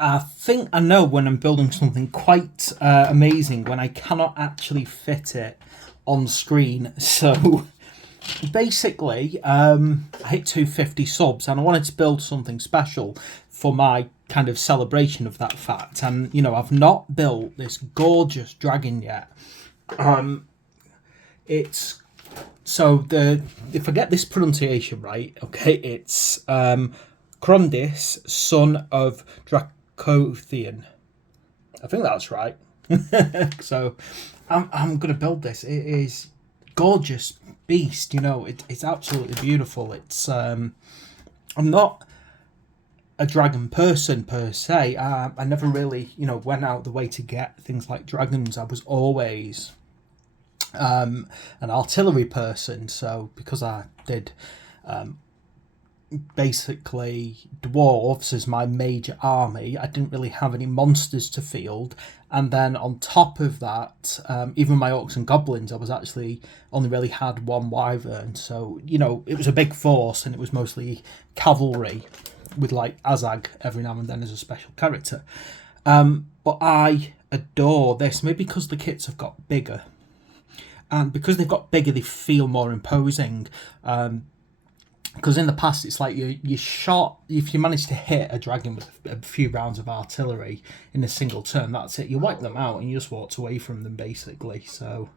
I think I know when I'm building something quite amazing when I cannot actually fit it on screen. So basically, I hit 250 subs and I wanted to build something special for my kind of celebration of that fact. And, I've not built this gorgeous dragon yet. It's so the if I get this pronunciation right, okay, it's Krondys, son of Dracothion. I think that's right. So I'm gonna build this. It is gorgeous beast. It's absolutely beautiful. I'm not a dragon person per se. I never really went out the way to get things like dragons. I was always an artillery person. So because I did basically dwarves as my major army, I didn't really have any monsters to field. And then on top of that, even my orcs and goblins, I was actually only really had one wyvern. So, it was a big force and it was mostly cavalry with like Azag every now and then as a special character. But I adore this, maybe because the kits have got bigger. And because they've got bigger, they feel more imposing. Because in the past, it's like you shot, if you manage to hit a dragon with a few rounds of artillery in a single turn, that's it. You wipe them out and you just walked away from them, basically. So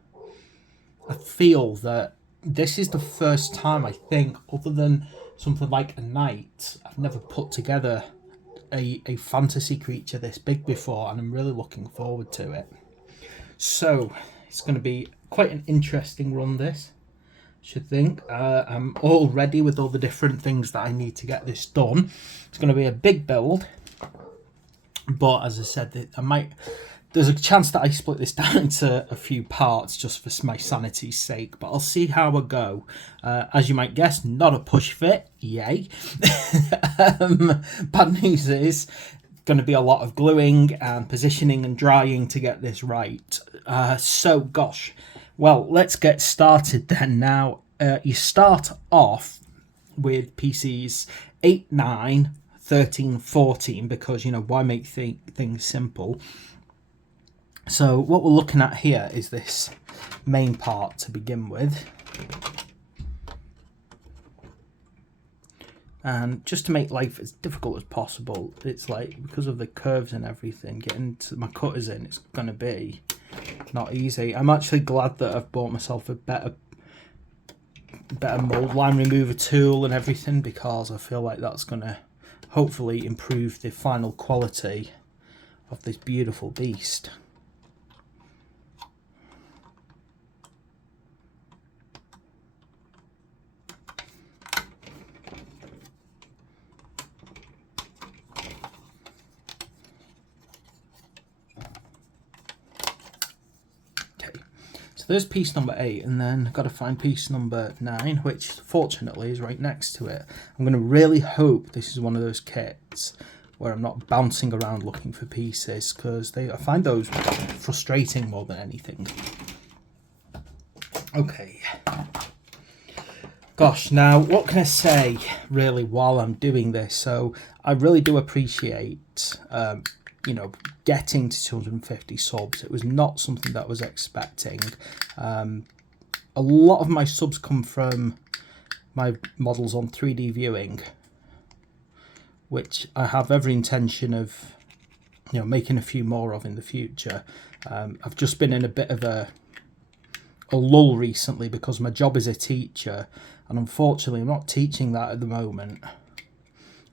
I feel that this is the first time, I think, other than something like a knight, I've never put together a fantasy creature this big before, and I'm really looking forward to it. So it's going to be quite an interesting run, this. Should think. I'm all ready with all the different things that I need to get this done. It's going to be a big build, but as I said, there's a chance that I split this down into a few parts just for my sanity's sake, but I'll see how I go. As you might guess, not a push fit, yay. Bad news is going to be a lot of gluing and positioning and drying to get this right. So gosh, well, let's get started then. Now, you start off with PCs 8, 9, 13, 14, because, why make things simple? So what we're looking at here is this main part to begin with. And just to make life as difficult as possible, it's like, because of the curves and everything, getting my cutters in, it's going to be not easy. I'm actually glad that I've bought myself a better mold line remover tool and everything, because I feel like that's going to hopefully improve the final quality of this beautiful beast. There's piece number 8, and then I've got to find piece number 9, which fortunately is right next to it. I'm going to really hope this is one of those kits where I'm not bouncing around looking for pieces, because I find those frustrating more than anything. Okay. Gosh, now what can I say really while I'm doing this? So I really do appreciate getting to 250 subs. It was not something that I was expecting. A lot of my subs come from my models on 3D viewing, which I have every intention of making a few more of in the future. I've just been in a bit of a lull recently because my job is a teacher, and unfortunately I'm not teaching that at the moment.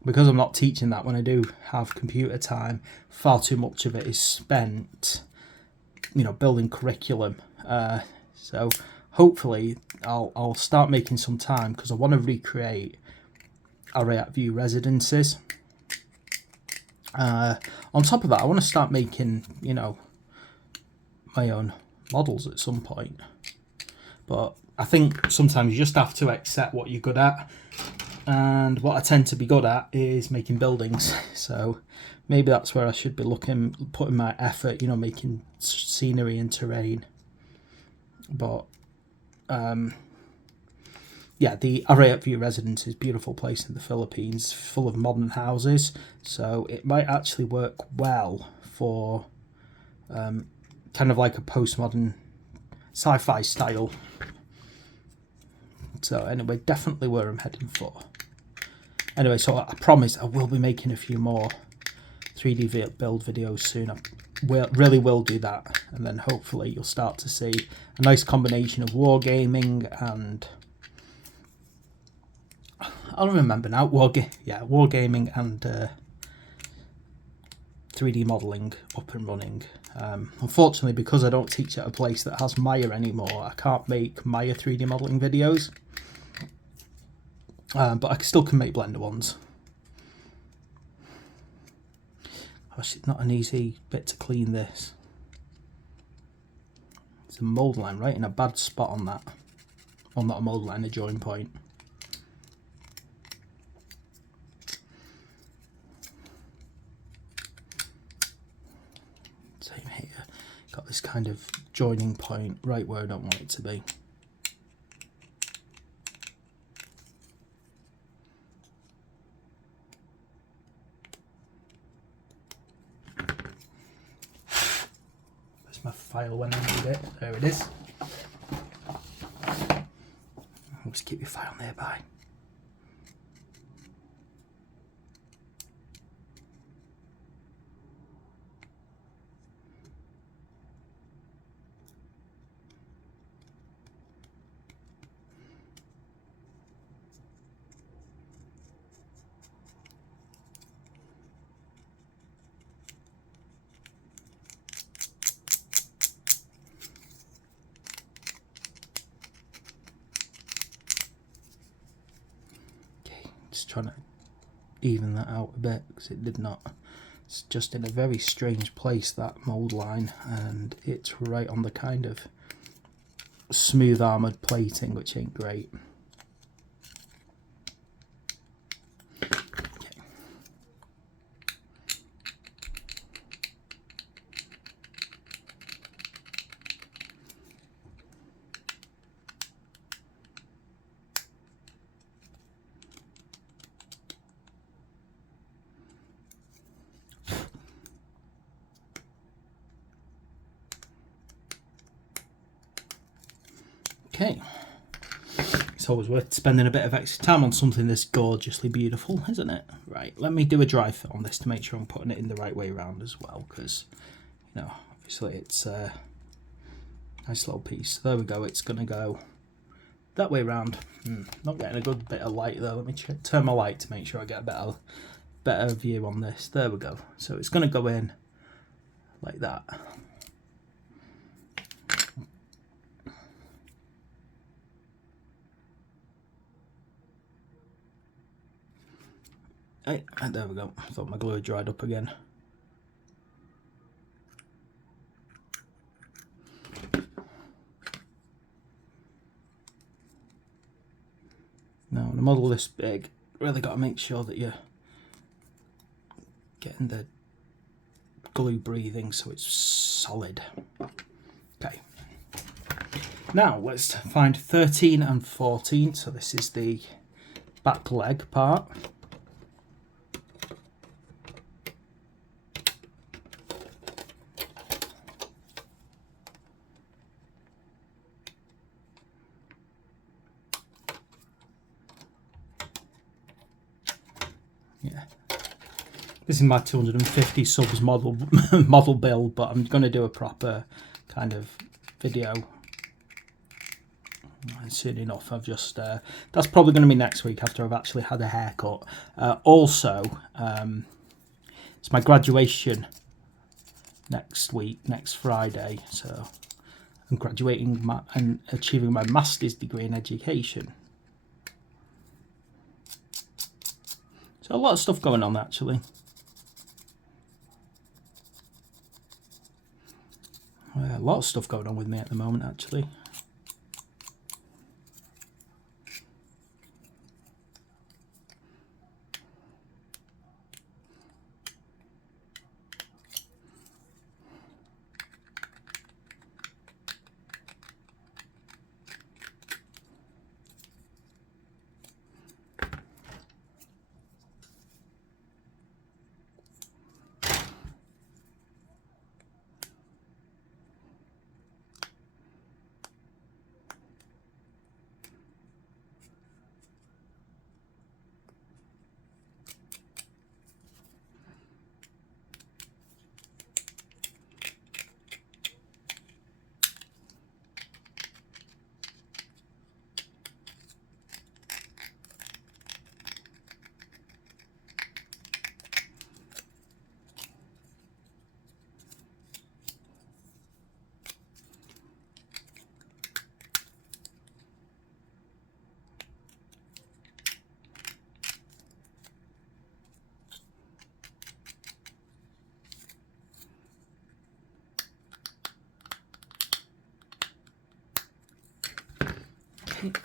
Because I'm not teaching that, when I do have computer time, far too much of it is spent, building curriculum. So hopefully I'll start making some time, because I want to recreate Ariat View residences. On top of that, I want to start making, my own models at some point. But I think sometimes you just have to accept what you're good at. And what I tend to be good at is making buildings, so maybe that's where I should be putting my effort, making scenery and terrain. But yeah, the Arrayat View residence is a beautiful place in the Philippines, full of modern houses, so it might actually work well for kind of like a postmodern sci-fi style. So anyway, definitely where I'm heading for. Anyway, so I promise I will be making a few more 3D build videos soon. I really will do that, and then hopefully you'll start to see a nice combination of wargaming and I don't remember now. Wargaming and 3D modelling up and running. Unfortunately, because I don't teach at a place that has Maya anymore, I can't make Maya 3D modelling videos. But I still can make Blender ones. Gosh, it's not an easy bit to clean this. It's a mould line right in a bad spot on that. Well, not a mould line, a join point. Same here. Got this kind of joining point right where I don't want it to be. My file when I need it. There it is. Just keep your file nearby. Just trying to even that out a bit because it did not. It's just in a very strange place, that mould line, and it's right on the kind of smooth armoured plating, which ain't great. Okay, it's always worth spending a bit of extra time on something this gorgeously beautiful, isn't it? Right, let me do a dry fit on this to make sure I'm putting it in the right way around as well, because, you know, obviously it's a nice little piece. There we go, it's going to go that way around. Not getting a good bit of light though. Let me turn my light to make sure I get a better view on this. There we go. So it's going to go in like that. Hey, there we go. I thought my glue had dried up again. Now, on a model this big, really got to make sure that you're getting the glue breathing so it's solid. Okay. Now, let's find 13 and 14. So this is the back leg part. This is my 250 subs model build, but I'm going to do a proper kind of video soon enough. I've just that's probably going to be next week after I've actually had a haircut. Also, it's my graduation next week, next Friday, so I'm graduating and achieving my master's degree in education. So a lot of stuff going on actually. A lot of stuff going on with me at the moment, actually.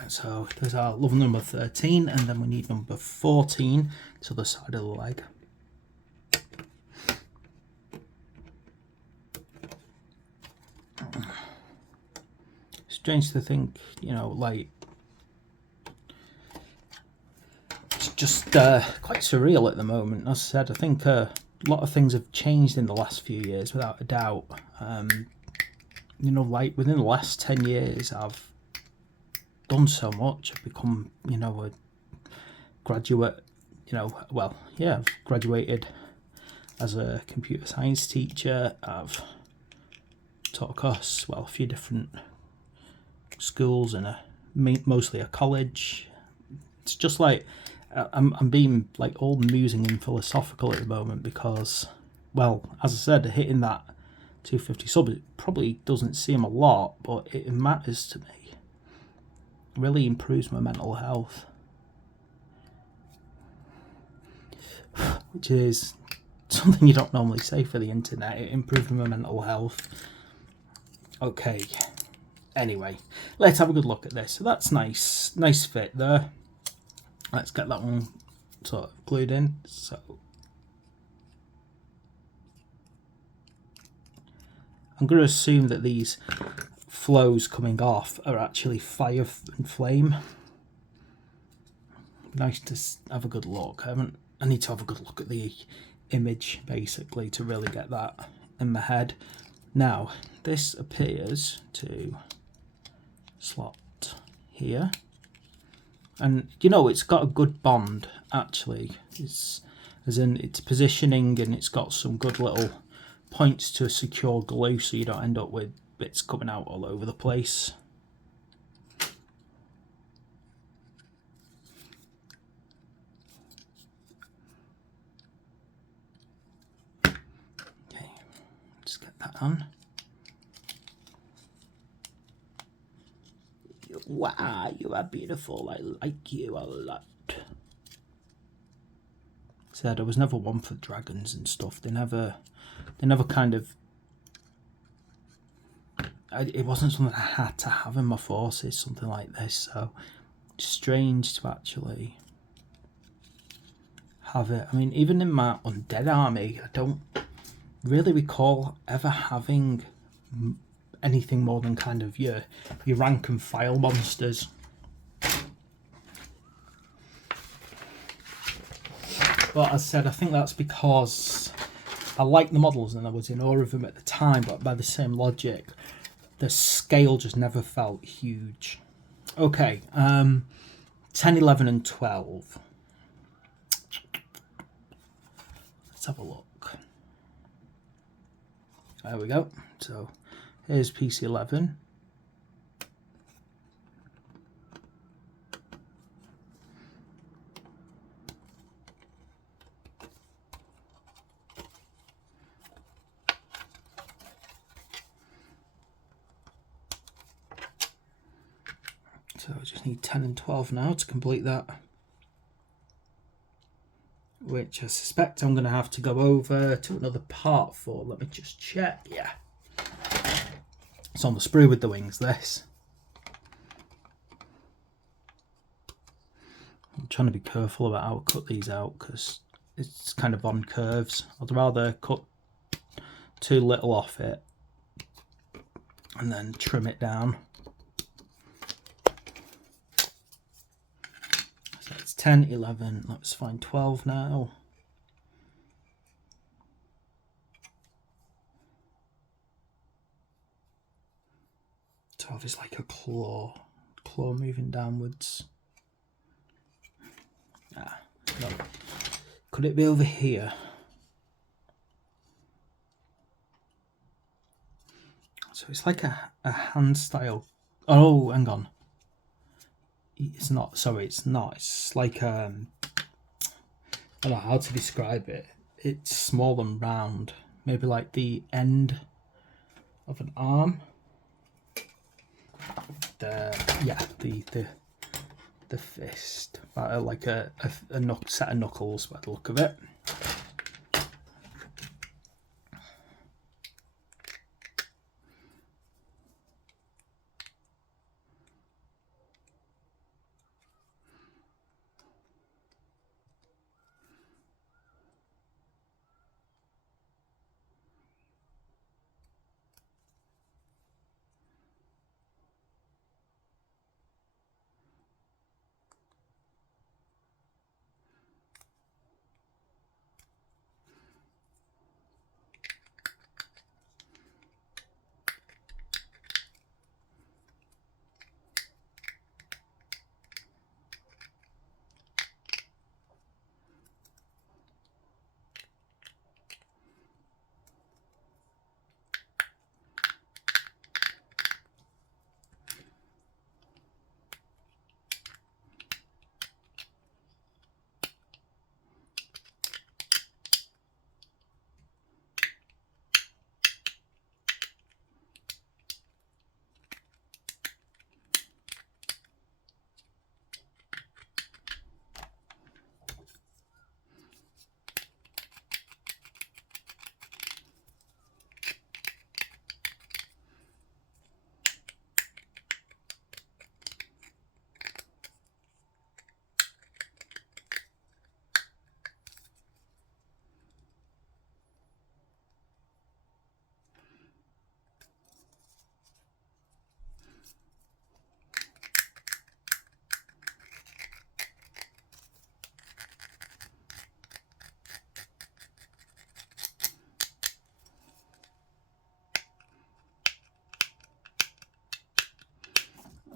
So there's our lovely number 13, and then we need number 14 to the side of the leg. Strange to think, you know, like, it's just quite surreal at the moment. As I said, I think a lot of things have changed in the last few years, without a doubt. You know, like within the last 10 years, I've done so much. I've become, you know, a graduate, you know, well, yeah, I've graduated as a computer science teacher. I've taught across, well, a few different schools and mostly a college. It's just like, I'm being like all musing and philosophical at the moment because, well, as I said, hitting that 250 subs, it probably doesn't seem a lot, but it matters to me. It really improves my mental health, which is something you don't normally say for the internet. It improved my mental health. Okay, anyway, let's have a good look at this. So that's nice fit there. Let's get that one sort of glued in. So I'm going to assume that these flows coming off are actually fire and flame. Nice to have a good look. I need to have a good look at the image basically to really get that in my head. Now this appears to slot here, and you know, it's got a good bond actually. It's as in its positioning, and it's got some good little points to a secure glue so you don't end up with bits coming out all over the place. Okay, let's get that on. Wow, you are beautiful. I like you a lot. Said I was never one for dragons and stuff. They never kind of. It wasn't something I had to have in my forces, something like this. So it's strange to actually have it. I mean, even in my undead army, I don't really recall ever having anything more than kind of your rank and file monsters. But as I said, I think that's because I liked the models and I was in awe of them at the time, but by the same logic, the scale just never felt huge. Okay, 10, 11 and 12. Let's have a look. There we go. So here's piece 11. So I just need 10 and 12 now to complete that, which I suspect I'm going to have to go over to another part for. Let me just check. Yeah, it's on the sprue with the wings, this. I'm trying to be careful about how I cut these out because it's kind of on curves. I'd rather cut too little off it and then trim it down. So it's 10, 11, let's find 12 now. So it's like a claw moving downwards. No. Could it be over here? So it's like a hand style. Oh, hang on. It's not. Sorry, it's not. It's like I don't know how to describe it. It's small and round. Maybe like the end of an arm. The fist, like a set of knuckles by the look of it.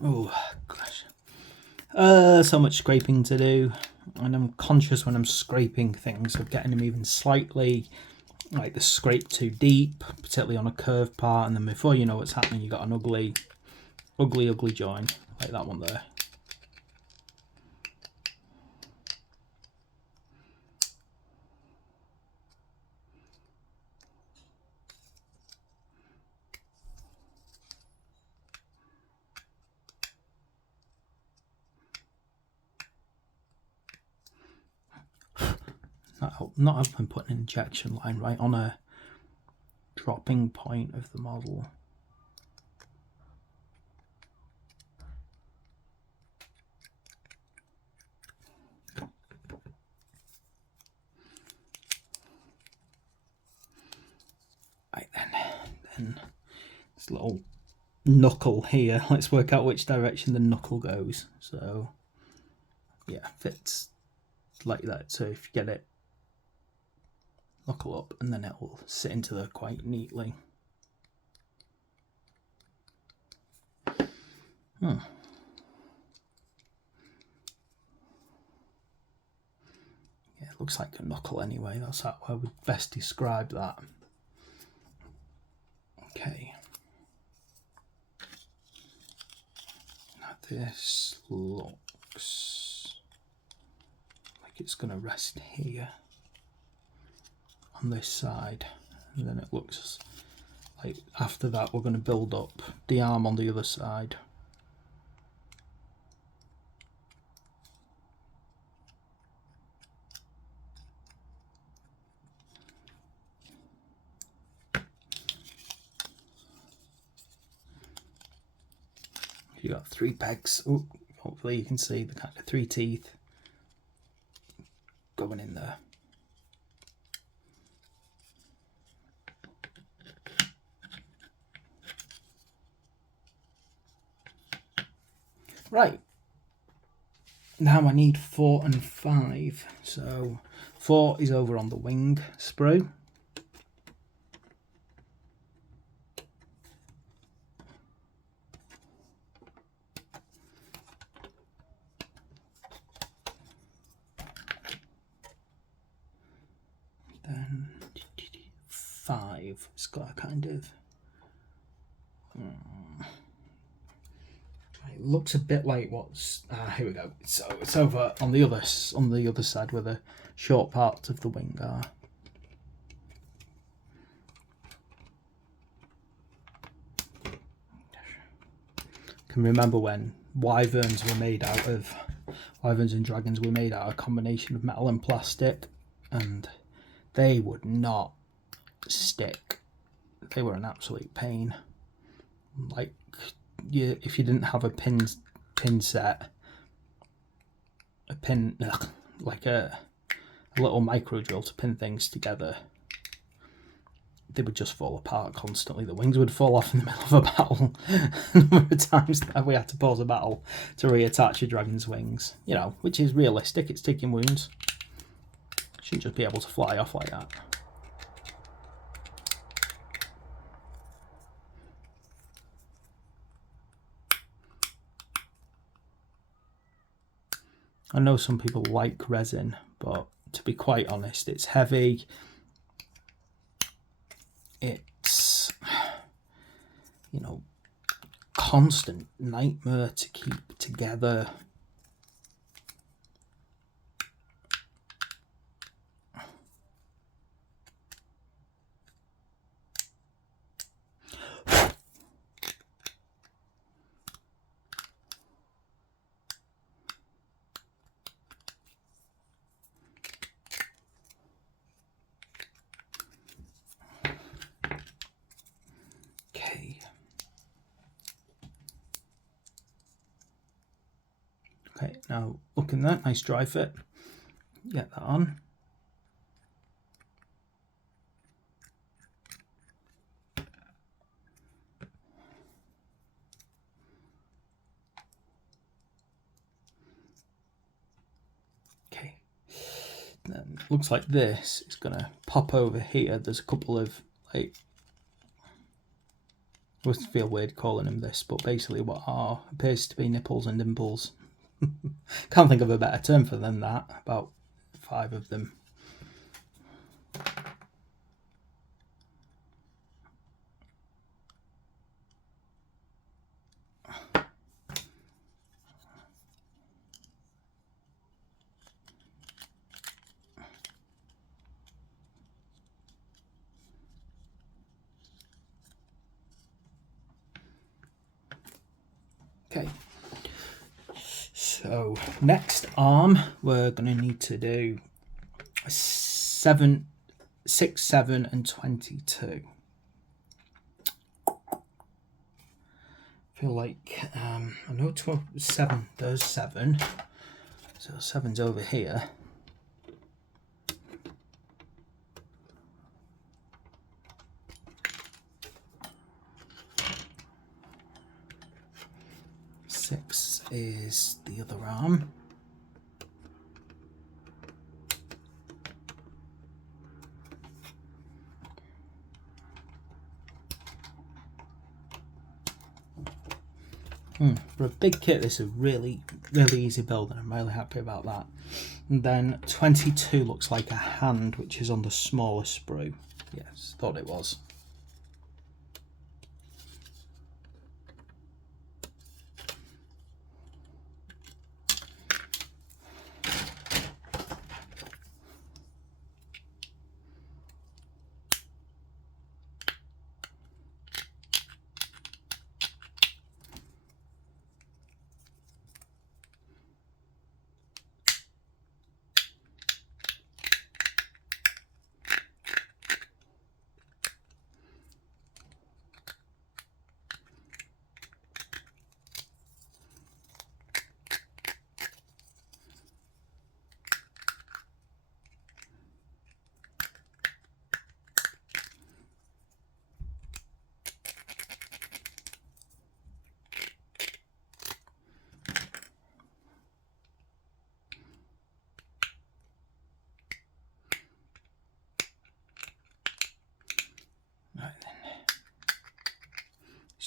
Oh gosh, so much scraping to do, and I'm conscious when I'm scraping things of getting them even slightly like the scrape too deep, particularly on a curved part, and then before you know what's happening, you got an ugly join like that one there. Not helping putting an injection line right on a dropping point of the model. Right then this little knuckle here, let's work out which direction the knuckle goes. So yeah, fits like that. So if you get it knuckle up, and then it will sit into there quite neatly. Yeah, it looks like a knuckle anyway. That's how I would best describe that. Okay. Now this looks like it's going to rest here on this side, and then it looks like after that we're going to build up the arm on the other side. You got 3 pegs. Ooh, hopefully you can see the kind of 3 teeth going in there. Right, now I need 4 and 5. So 4 is over on the wing sprue. Then 5, it's got a kind of it looks a bit like what's here we go. So it's over on the other side where the short parts of the wing are. I can remember when wyverns and dragons were made out of a combination of metal and plastic, and they would not stick. They were an absolute pain. Like if you didn't have a pin set, like a little micro drill to pin things together, they would just fall apart constantly. The wings would fall off in the middle of a battle. A number of times that we had to pause a battle to reattach a dragon's wings, you know, which is realistic. It's taking wounds. Shouldn't just be able to fly off like that. I know some people like resin, but to be quite honest, it's heavy. It's, you know, constant nightmare to keep together. Okay, now look at that, nice dry fit. Get that on. Okay, then looks like this is gonna pop over here. There's a couple of like I always feel weird calling them this, but basically what appears to be nipples and dimples. Can't think of a better term for than that. About 5 of them. Okay, so next arm we're going to need to do 7, 6, 7 and 22. I feel like I know 7, there's 7, so 7's over here. Six is the other arm. For a big kit, this is really easy build, and I'm really happy about that. And then 22 looks like a hand, which is on the smaller sprue. Yes, thought it was.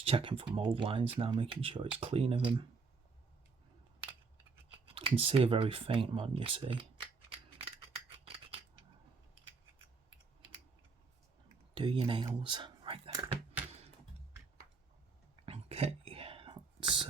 Checking for mold lines now, making sure it's clean of them. You can see a very faint one, you see. Do your nails. Right there. Okay, let's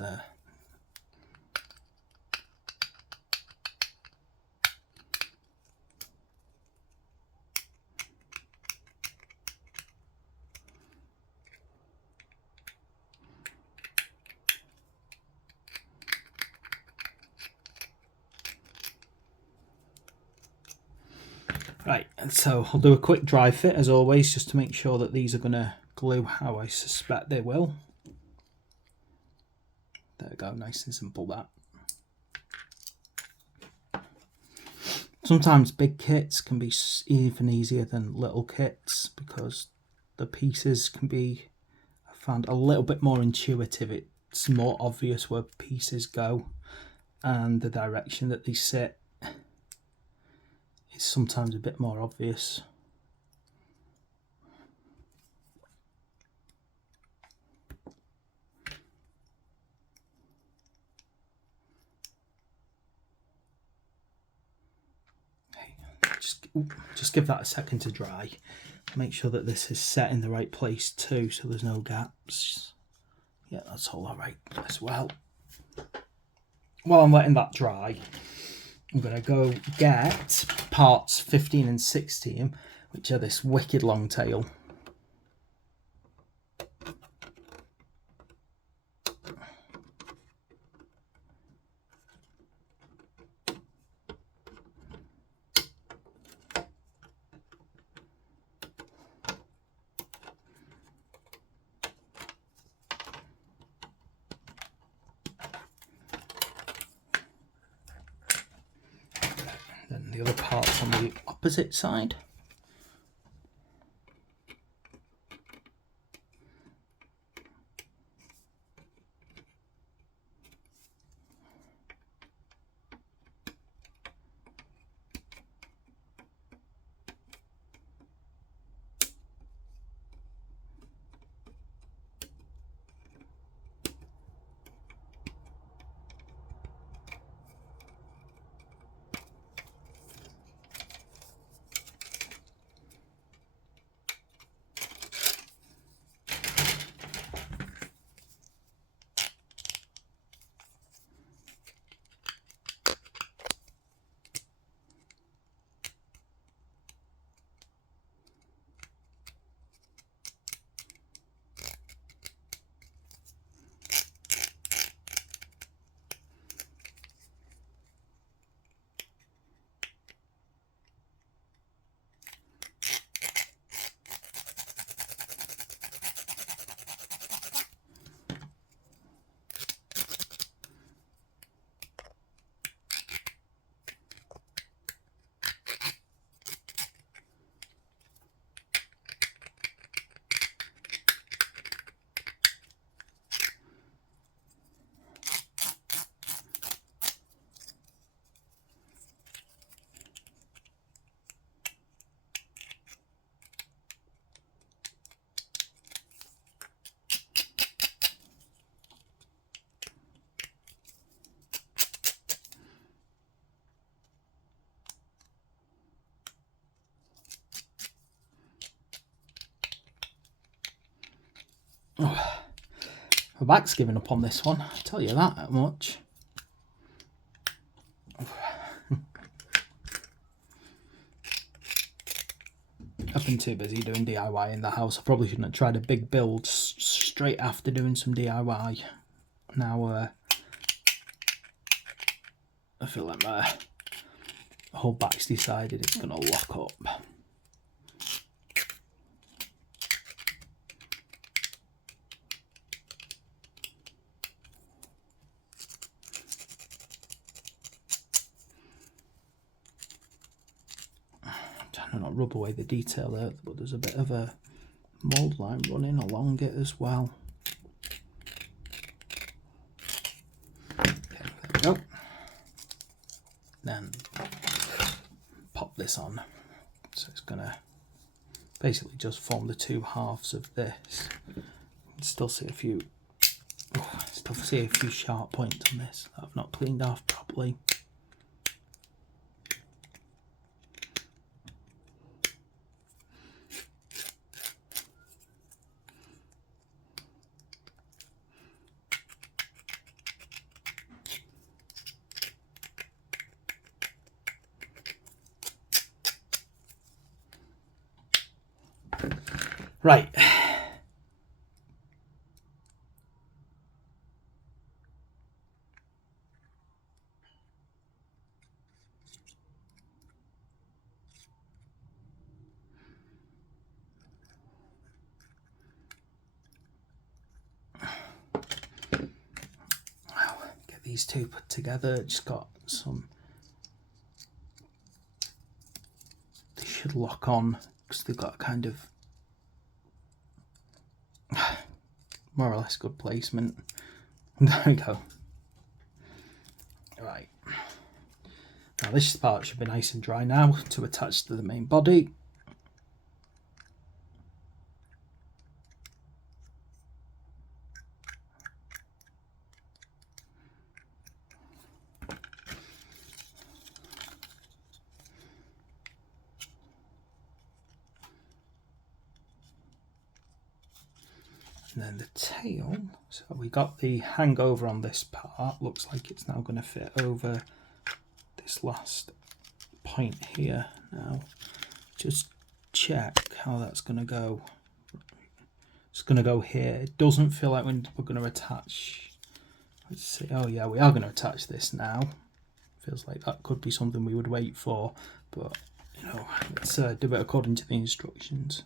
right, so I'll do a quick dry fit as always, just to make sure that these are going to glue how I suspect they will. There we go, nice and simple that. Sometimes big kits can be even easier than little kits because the pieces can be, I found, a little bit more intuitive. It's more obvious where pieces go and the direction that they sit. It's sometimes a bit more obvious. Just give that a second to dry. Make sure that this is set in the right place too, so there's no gaps. Yeah, that's all alright as well. While I'm letting that dry, I'm going to go get parts 15 and 16, which are this wicked long tail. Then the other parts on the opposite side. Oh, my back's giving up on this one, I'll tell you that much. I've been too busy doing DIY in the house. I probably shouldn't have tried a big build straight after doing some DIY. Now I feel like my whole back's decided it's going to lock up. Trying to not rub away the detail there, but there's a bit of a mould line running along it as well. Okay, there we go. Then pop this on. So it's going to basically just form the two halves of this. Still see a few sharp points on this that I've not cleaned off properly. Right. Get these two put together. Just got some. They should lock on because they've got a kind of more or less good placement. There we go. Right. Now this part should be nice and dry now to attach to the main body. And then the tail, so we got the hangover on this part, looks like it's now going to fit over this last point here. Now just check how that's going to go. It's going to go here. It doesn't feel like we're going to attach, let's see, oh yeah, we are going to attach this now. Feels like that could be something we would wait for, but you know, let's do it according to the instructions.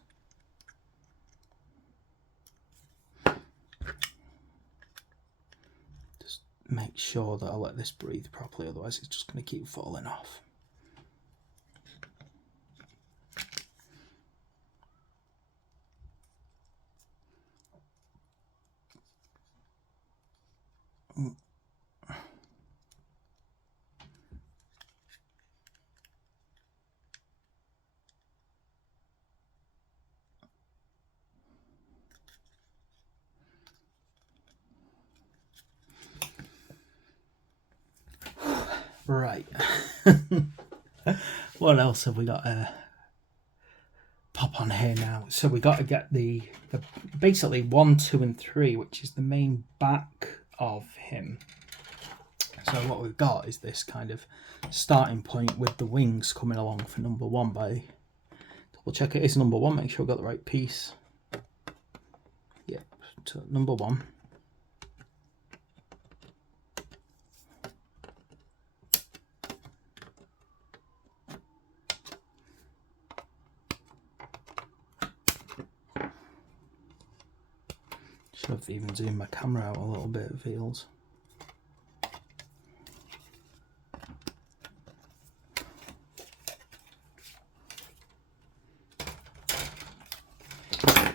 Make sure that I let this breathe properly, otherwise it's just going to keep falling off. Right. What else have we got pop on here now? So we got to get the basically 1, 2 and 3, which is the main back of him. So what we've got is this kind of starting point with the wings coming along for number 1. By double check it is number 1, make sure I've got the right piece. Yep, so number 1. Should have even zoomed my camera out a little bit, it feels.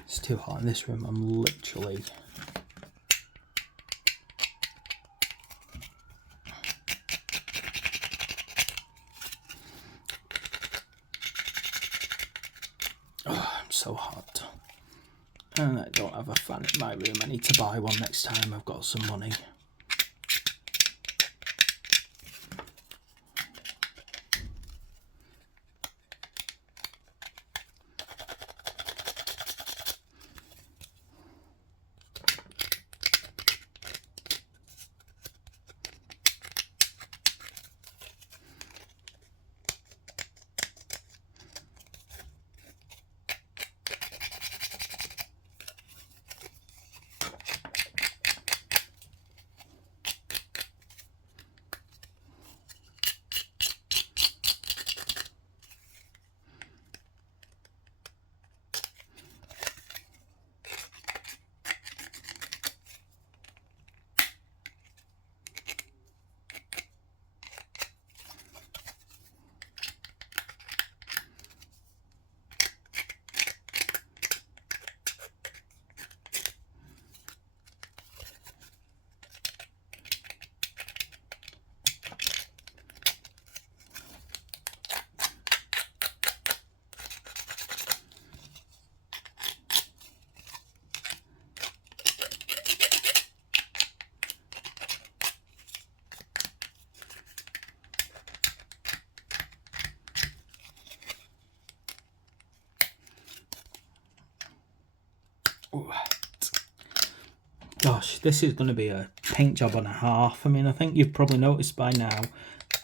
It's too hot in this room, I'm literally... Oh, I'm so hot. And I don't have a fan in my room. I need to buy one next time I've got some money. Gosh, this is going to be a paint job and a half. I mean, I think you've probably noticed by now,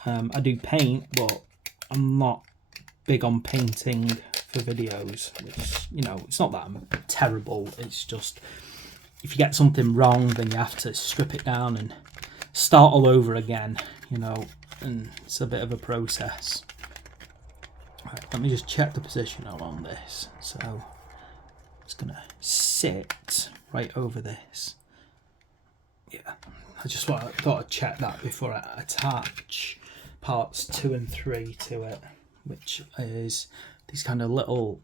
I do paint, but I'm not big on painting for videos, which, you know, it's not that I'm terrible, it's just if you get something wrong, then you have to strip it down and start all over again, you know, and it's a bit of a process. Right, let me just check the position on this. So it's gonna sit right over this. Yeah, I just thought I'd check that before I attach parts 2 and 3 to it, which is these kind of little,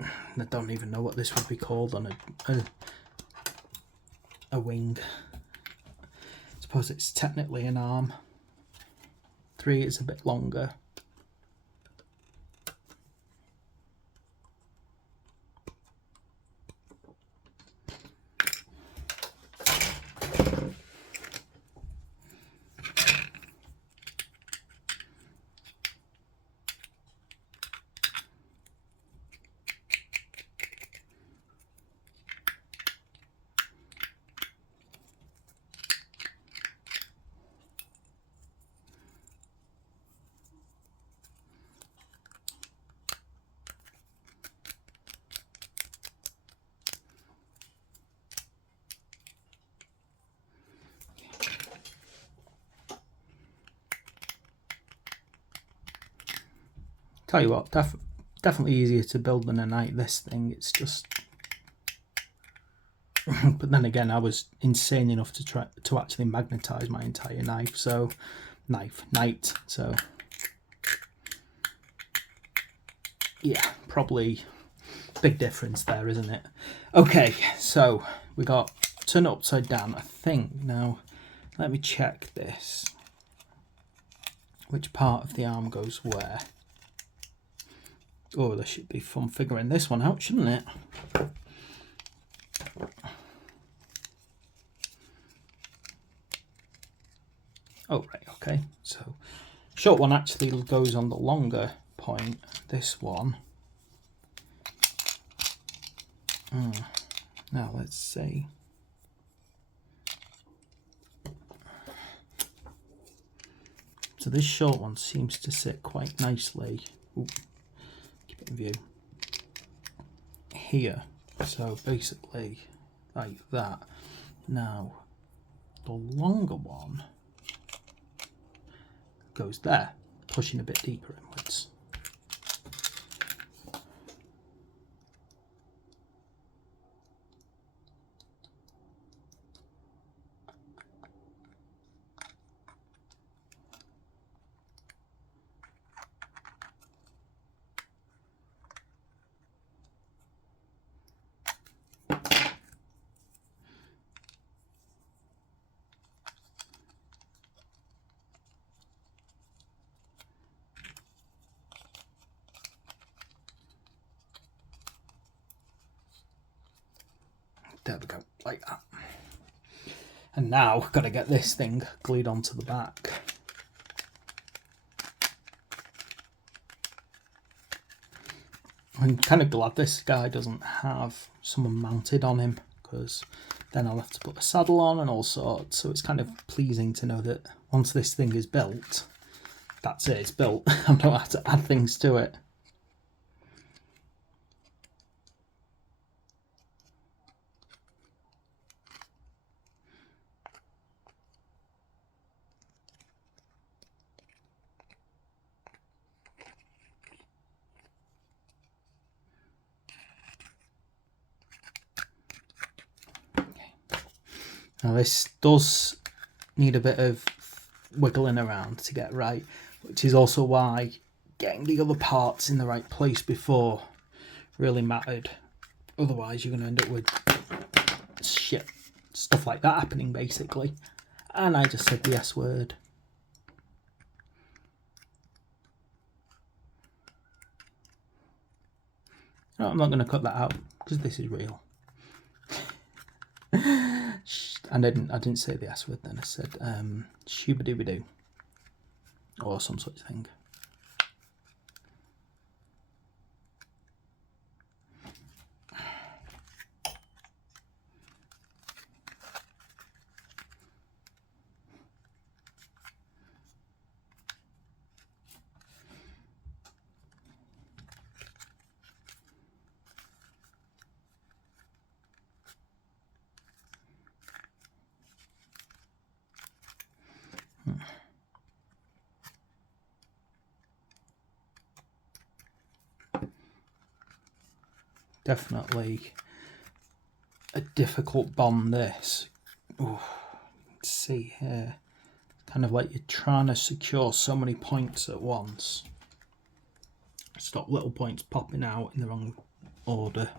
I don't even know what this would be called on a wing. I suppose it's technically an arm. 3 is a bit longer. Tell you what, definitely easier to build than a knight, this thing. It's just... But then again, I was insane enough to try to actually magnetize my entire knife, so... Knight, so... Yeah, probably big difference there, isn't it? Okay, so we got turn it upside down, I think. Now, let me check this. Which part of the arm goes where? Oh, there should be fun figuring this one out, shouldn't it? Oh, right, okay. So, short one actually goes on the longer point. This one. Now, let's see. So, this short one seems to sit quite nicely. Ooh. View here, so basically like that. Now the longer one goes there, pushing a bit deeper inwards. There we go, like that. And now I've got to get this thing glued onto the back. I'm kind of glad this guy doesn't have someone mounted on him, because then I'll have to put a saddle on and all sorts. So it's kind of pleasing to know that once this thing is built, that's it, it's built. I don't have to add things to it. Now this does need a bit of wiggling around to get right, which is also why getting the other parts in the right place before really mattered. Otherwise you're going to end up with shit, stuff like that happening basically. And I just said the S word. No, I'm not going to cut that out because this is real. And I didn't say the S word then, I said shooba-dooba-doo or some such thing. Definitely a difficult bond, this. Ooh, let's see here. Kind of like you're trying to secure so many points at once. Stop little points popping out in the wrong order.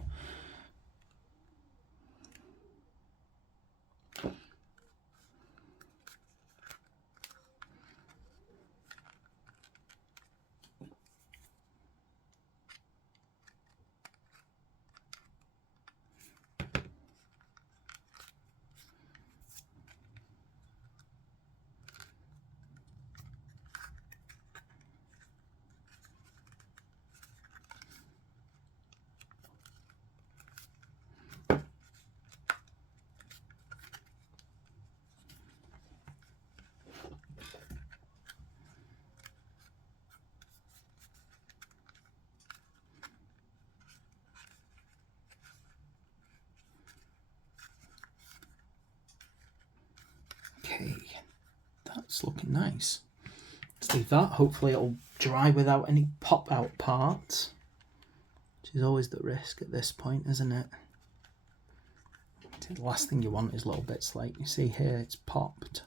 Okay, that's looking nice. Let's leave that. Hopefully it'll dry without any pop out parts, which is always the risk at this point, isn't it? The last thing you want is little bits like you see here, it's popped.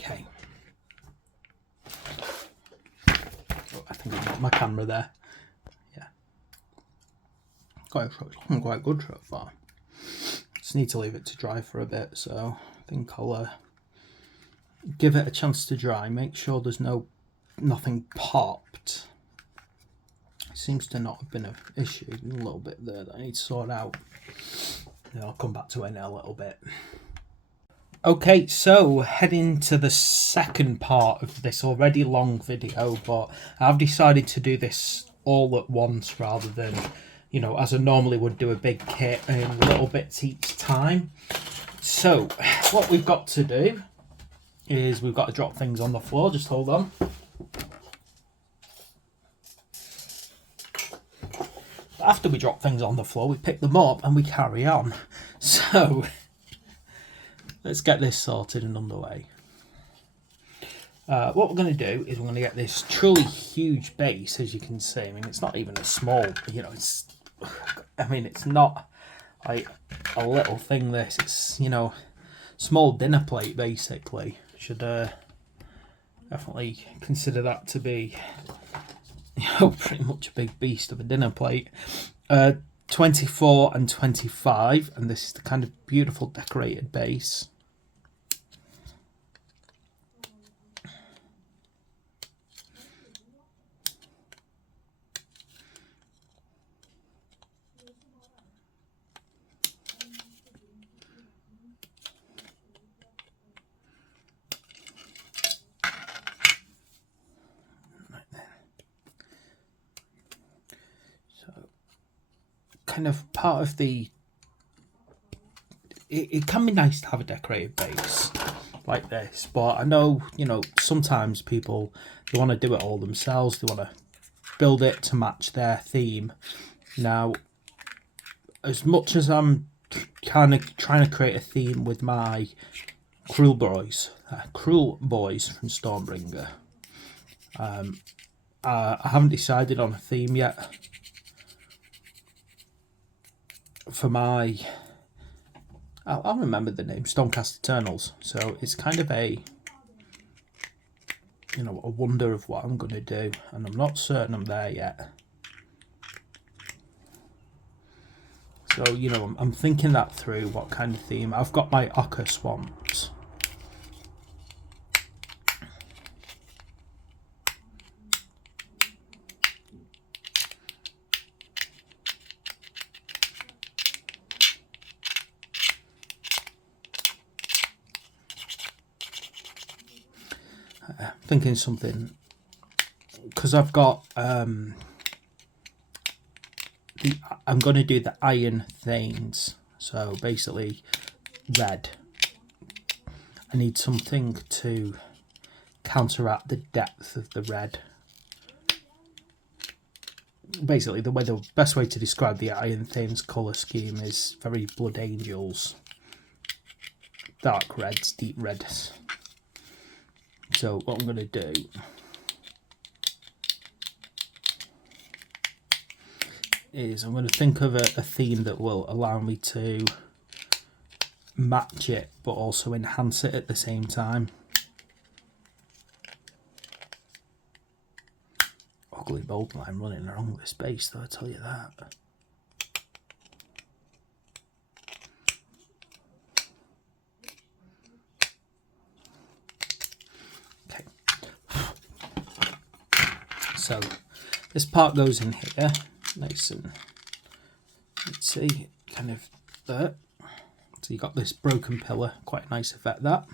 Okay. Oh, I think I've got my camera there. Yeah. Looking quite good so far. Just need to leave it to dry for a bit, so I think I'll give it a chance to dry. Make sure there's nothing popped. It seems to not have been an issue. A little bit there that I need to sort out. I'll come back to it in a little bit. Okay, so heading to the second part of this already long video, but I've decided to do this all at once rather than, you know, as I normally would do a big kit in little bits each time. So what we've got to do is we've got to drop things on the floor. Just hold on. After we drop things on the floor, we pick them up and we carry on. So let's get this sorted and underway. What we're going to do is we're going to get this truly huge base, as you can see. I mean, it's not even a small, you know, it's not like a little thing, this. It's, you know, small dinner plate, basically. Should definitely consider that to be, you know, pretty much a big beast of a dinner plate. 24 and 25, and this is the kind of beautiful decorated base. Kind of part of the it can be nice to have a decorated base like this, but I know, you know, sometimes people, they want to do it all themselves. They want to build it to match their theme. Now, as much as I'm kind of trying to create a theme with my Cruel Boys from Stormbringer, I haven't decided on a theme yet for my, I'll remember the name, Stormcast Eternals. So it's kind of a, you know, a wonder of what I'm going to do, and I'm not certain I'm there yet. So, you know, I'm thinking that through, what kind of theme. I've got my Ochre Swamps. Thinking something, because I've got I'm going to do the Iron Thanes, so basically red. I need something to counteract the depth of the red basically the best way to describe the Iron Thames colour scheme is very Blood Angels. Dark reds, deep reds. So what I'm going to do is I'm going to think of a theme that will allow me to match it but also enhance it at the same time. Ugly bold line running along this base though, I tell you that. Okay. So this part goes in here, nice and, let's see, kind of there. So you got this broken pillar, quite a nice effect that.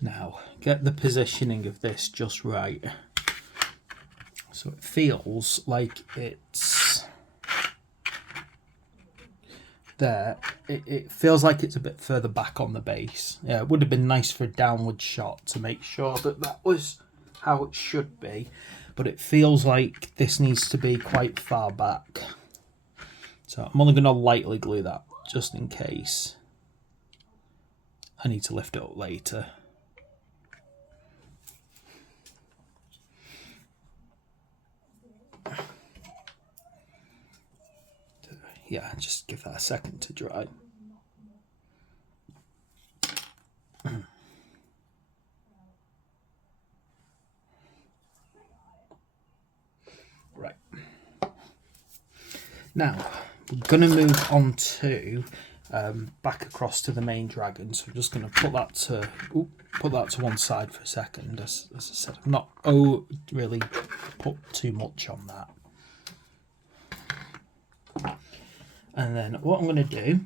Now, get the positioning of this just right. So it feels like it's there. It feels like it's a bit further back on the base. Yeah, it would have been nice for a downward shot to make sure that that was how it should be. But it feels like this needs to be quite far back. So I'm only going to lightly glue that just in case I need to lift it up later. Yeah, just give that a second to dry. Right. Now, we're going to move on to back across to the main dragon. So I'm just going to put that to one side for a second. As I said, I'm not really put too much on that. And then what I'm going to do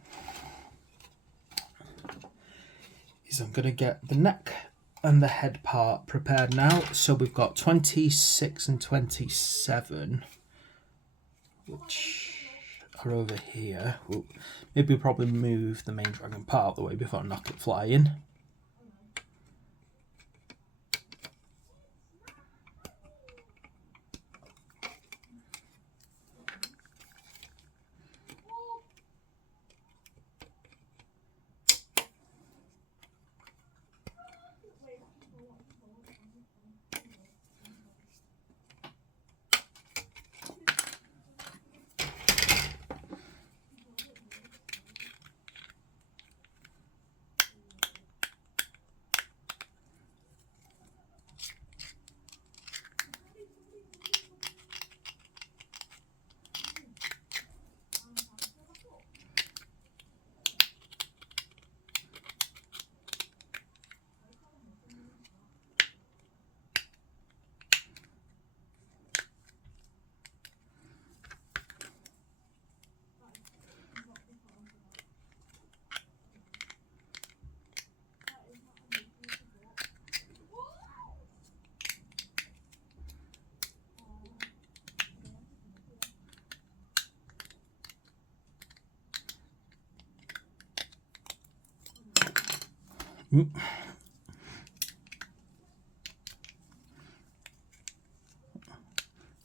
is I'm going to get the neck and the head part prepared now. So we've got 26 and 27, which are over here. Ooh, maybe we'll probably move the main dragon part out of the way before I knock it flying.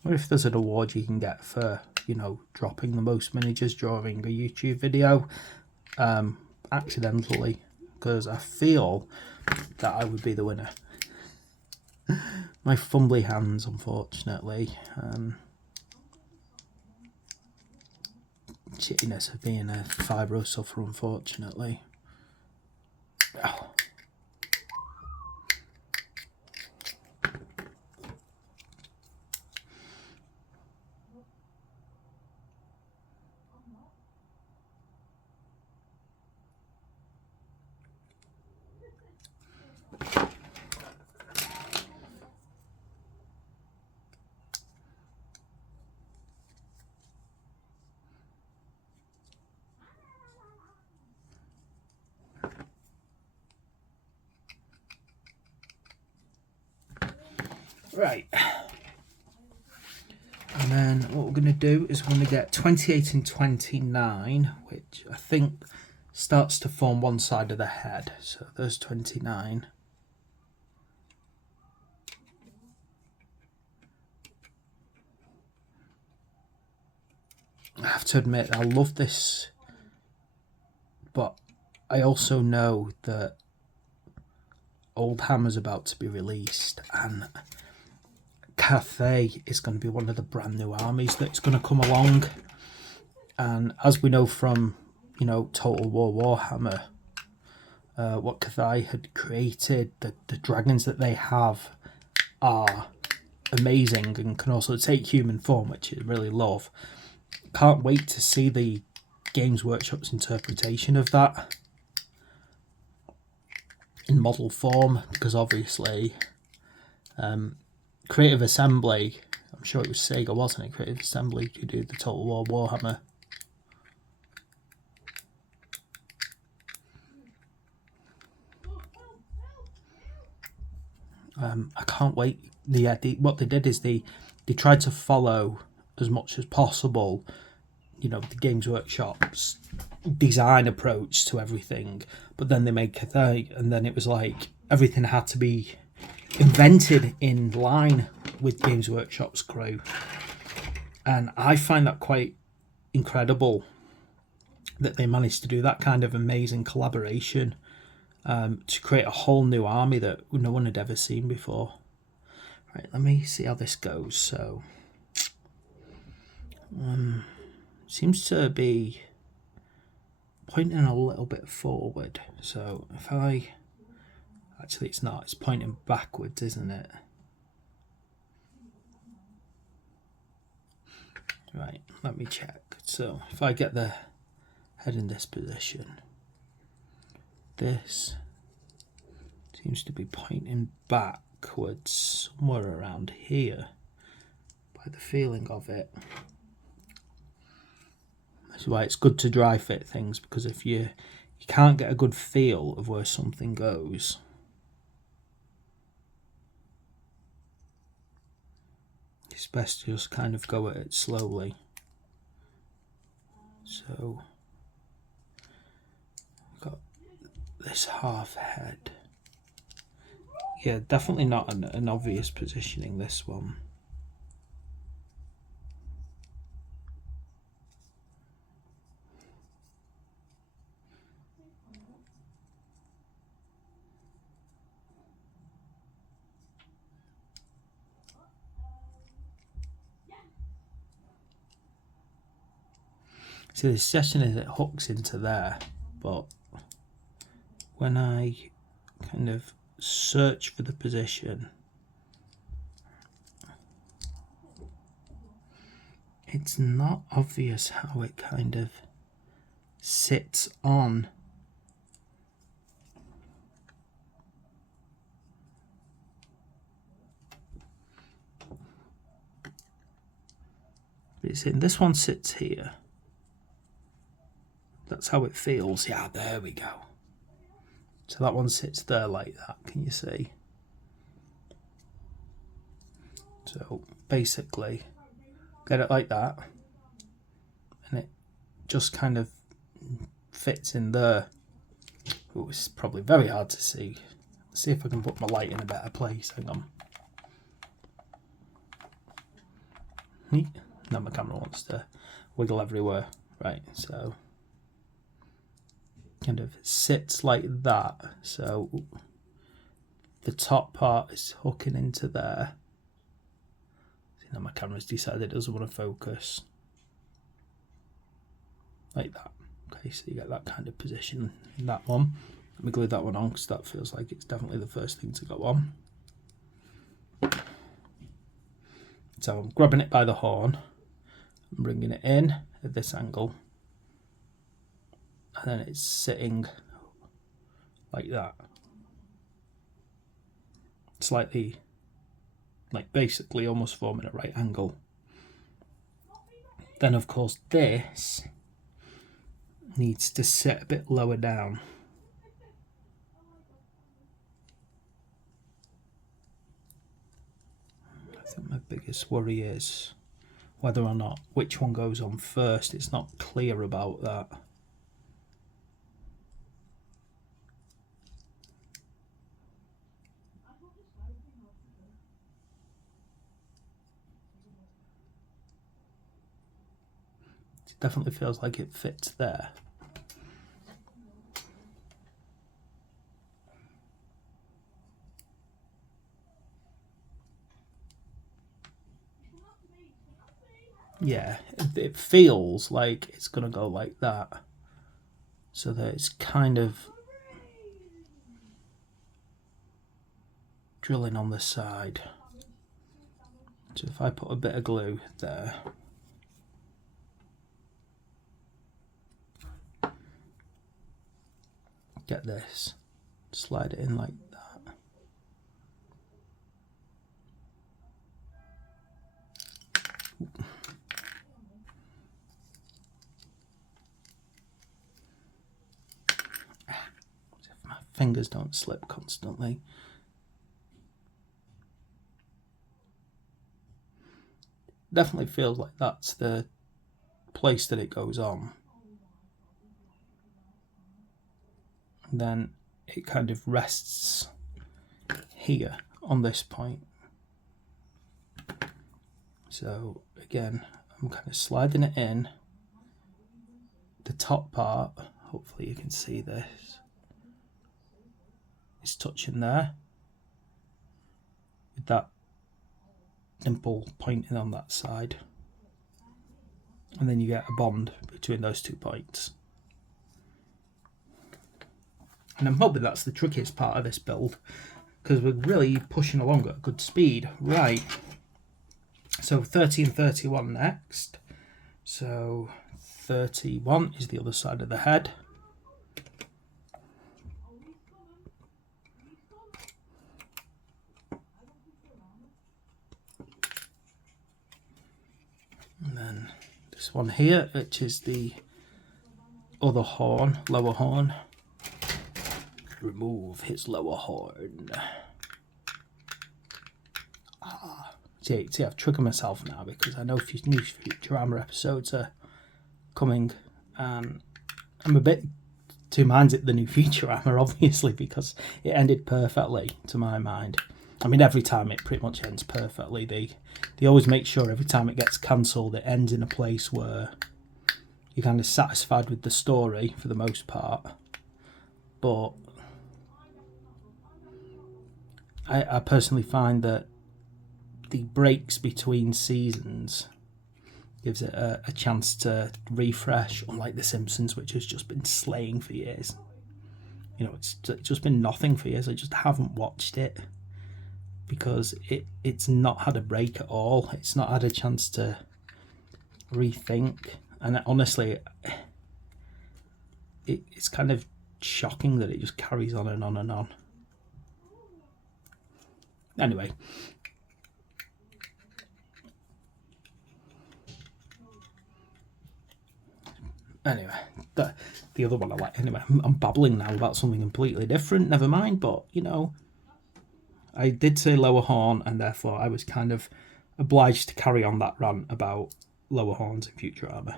What if there's an award you can get for, you know, dropping the most miniatures during a YouTube video accidentally? Because I feel that I would be the winner. My fumbly hands, unfortunately. Shittiness of being a fibro sufferer, unfortunately. Oh. Right, and then what we're going to do is we're going to get 28 and 29, which I think starts to form one side of the head. So there's 29. I have to admit, I love this, but I also know that Oldhammer's about to be released, and Cathay is going to be one of the brand new armies that's going to come along. And as we know from, Total War Warhammer, what Cathay had created, the dragons that they have are amazing and can also take human form, which I really love. Can't wait to see the Games Workshop's interpretation of that in model form, because obviously Creative Assembly, I'm sure it was Sega, wasn't it? Creative Assembly to do the Total War Warhammer. I can't wait. What they did is they tried to follow as much as possible, the Games Workshop's design approach to everything, but then they made Cathay, and then it was like everything had to be invented in line with Games Workshop's crew, and I find that quite incredible that they managed to do that kind of amazing collaboration to create a whole new army that no one had ever seen before. Right, let me see how this goes. So seems to be pointing a little bit forward. So if actually it's not, it's pointing backwards, isn't it? Right, let me check. So if I get the head in this position, this seems to be pointing backwards somewhere around here by the feeling of it. That's why it's good to dry fit things, because if you can't get a good feel of where something goes, it's best to just kind of go at it slowly. So got this half head. Yeah, definitely not an obvious positioning, this one. So the suggestion is it hooks into there, but when I kind of search for the position, it's not obvious how it kind of sits on. It's in this one sits here. That's how it feels. Yeah, there we go. So that one sits there like that. Can you see? So basically, get it like that, and it just kind of fits in there. Ooh, it's probably very hard to see. Let's see if I can put my light in a better place. Hang on. Now my camera wants to wiggle everywhere. Right, so kind of sits like that. So the top part is hooking into there. See, now my camera's decided it doesn't want to focus. Like that. Okay, so you get that kind of position in that one. Let me glue that one on, because that feels like it's definitely the first thing to go on. So I'm grabbing it by the horn, I'm bringing it in at this angle, and then it's sitting like that. Slightly, like basically almost forming a right angle. Then of course this needs to sit a bit lower down. I think my biggest worry is whether or not which one goes on first. It's not clear about that. definitely feels like it fits there. Yeah, it feels like it's going to go like that. So that it's kind of drilling on the side. So if I put a bit of glue there, get this, slide it in like that. If my fingers don't slip constantly. Definitely feels like that's the place that it goes on. And then it kind of rests here on this point. So again, I'm kind of sliding it in. The top part, hopefully you can see this, is touching there with that dimple pointing on that side, and then you get a bond between those 2 points. And I'm hoping that's the trickiest part of this build, because we're really pushing along at a good speed. Right, so 30 and 31 next. So 31 is the other side of the head. And then this one here, which is the other horn, lower horn. Remove his lower horn. See, I've triggered myself now because I know new Futurama episodes are coming, and I'm a bit two minds at the new Futurama, obviously, because it ended perfectly to my mind. I mean, every time it pretty much ends perfectly. They always make sure every time it gets cancelled, it ends in a place where you're kind of satisfied with the story for the most part. But I personally find that the breaks between seasons gives it a chance to refresh, unlike The Simpsons, which has just been slaying for years. You know, it's just been nothing for years. I just haven't watched it because it's not had a break at all. It's not had a chance to rethink. And honestly, it's kind of shocking that it just carries on and on and on. Anyway. The other one I like. Anyway, I'm babbling now about something completely different. Never mind, but, you know, I did say lower horn, and therefore I was kind of obliged to carry on that rant about lower horns in Futurama.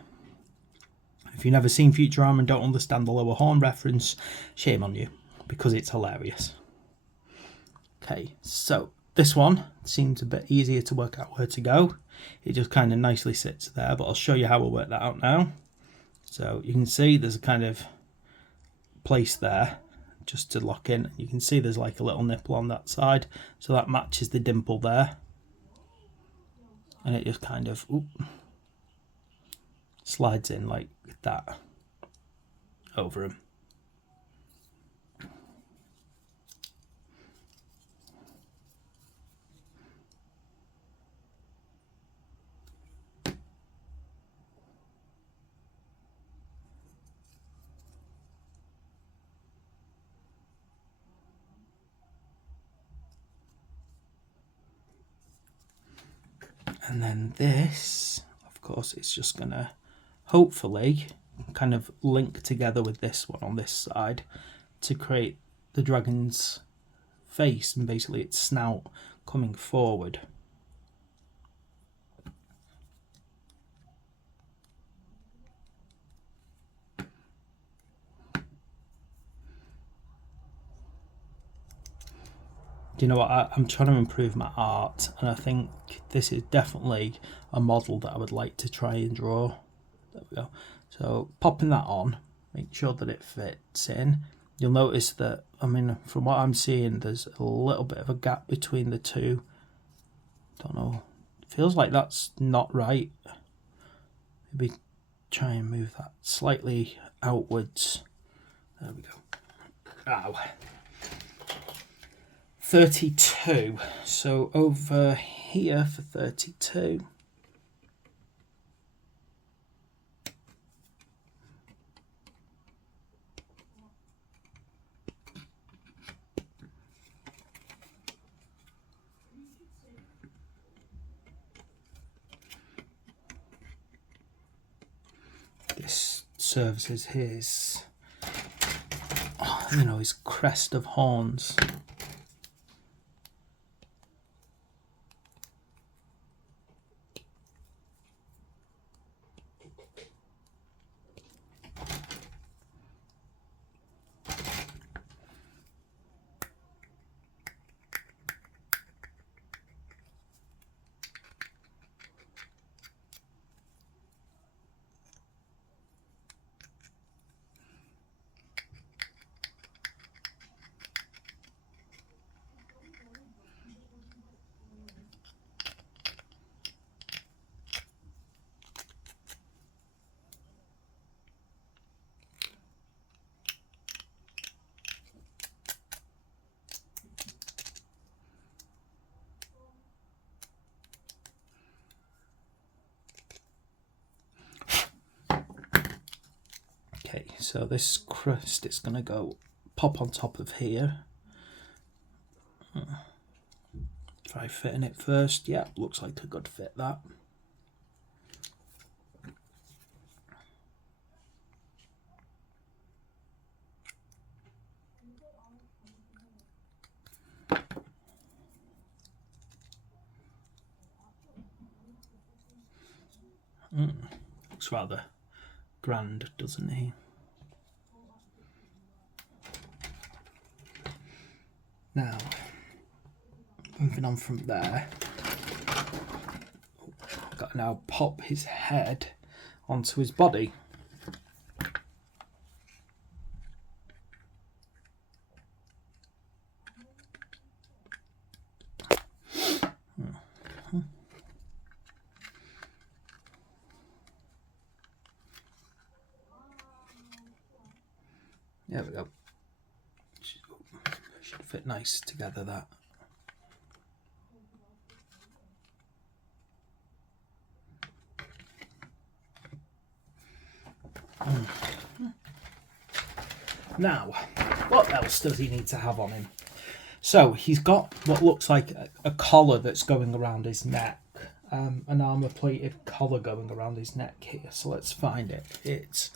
If you've never seen Futurama and don't understand the lower horn reference, shame on you, because it's hilarious. Okay, so this one seems a bit easier to work out where to go. It just kind of nicely sits there, but I'll show you how we'll work that out now. So you can see there's a kind of place there just to lock in. You can see there's like a little nipple on that side, so that matches the dimple there, and it just kind of slides in like that over him. And then this, of course, it's just going to hopefully kind of link together with this one on this side to create the dragon's face and basically its snout coming forward. Do you know what? I'm trying to improve my art, and I think this is definitely a model that I would like to try and draw. There we go. So popping that on, make sure that it fits in. You'll notice that, I mean, from what I'm seeing, there's a little bit of a gap between the two. Don't know. It feels like that's not right. Maybe try and move that slightly outwards. There we go. Ow. 32. So over here for 32. This serves as his, his crest of horns. Okay, so this crust is going to go pop on top of here. Try fitting it first. Yeah, looks like a good fit, that. Looks rather grand, doesn't he? Now, moving on from there, I've got to now pop his head onto his body. There we go. Should fit nice together, that. Now, what else does he need to have on him? So he's got what looks like a collar that's going around his neck, an armour-plated collar going around his neck here. So let's find it. It's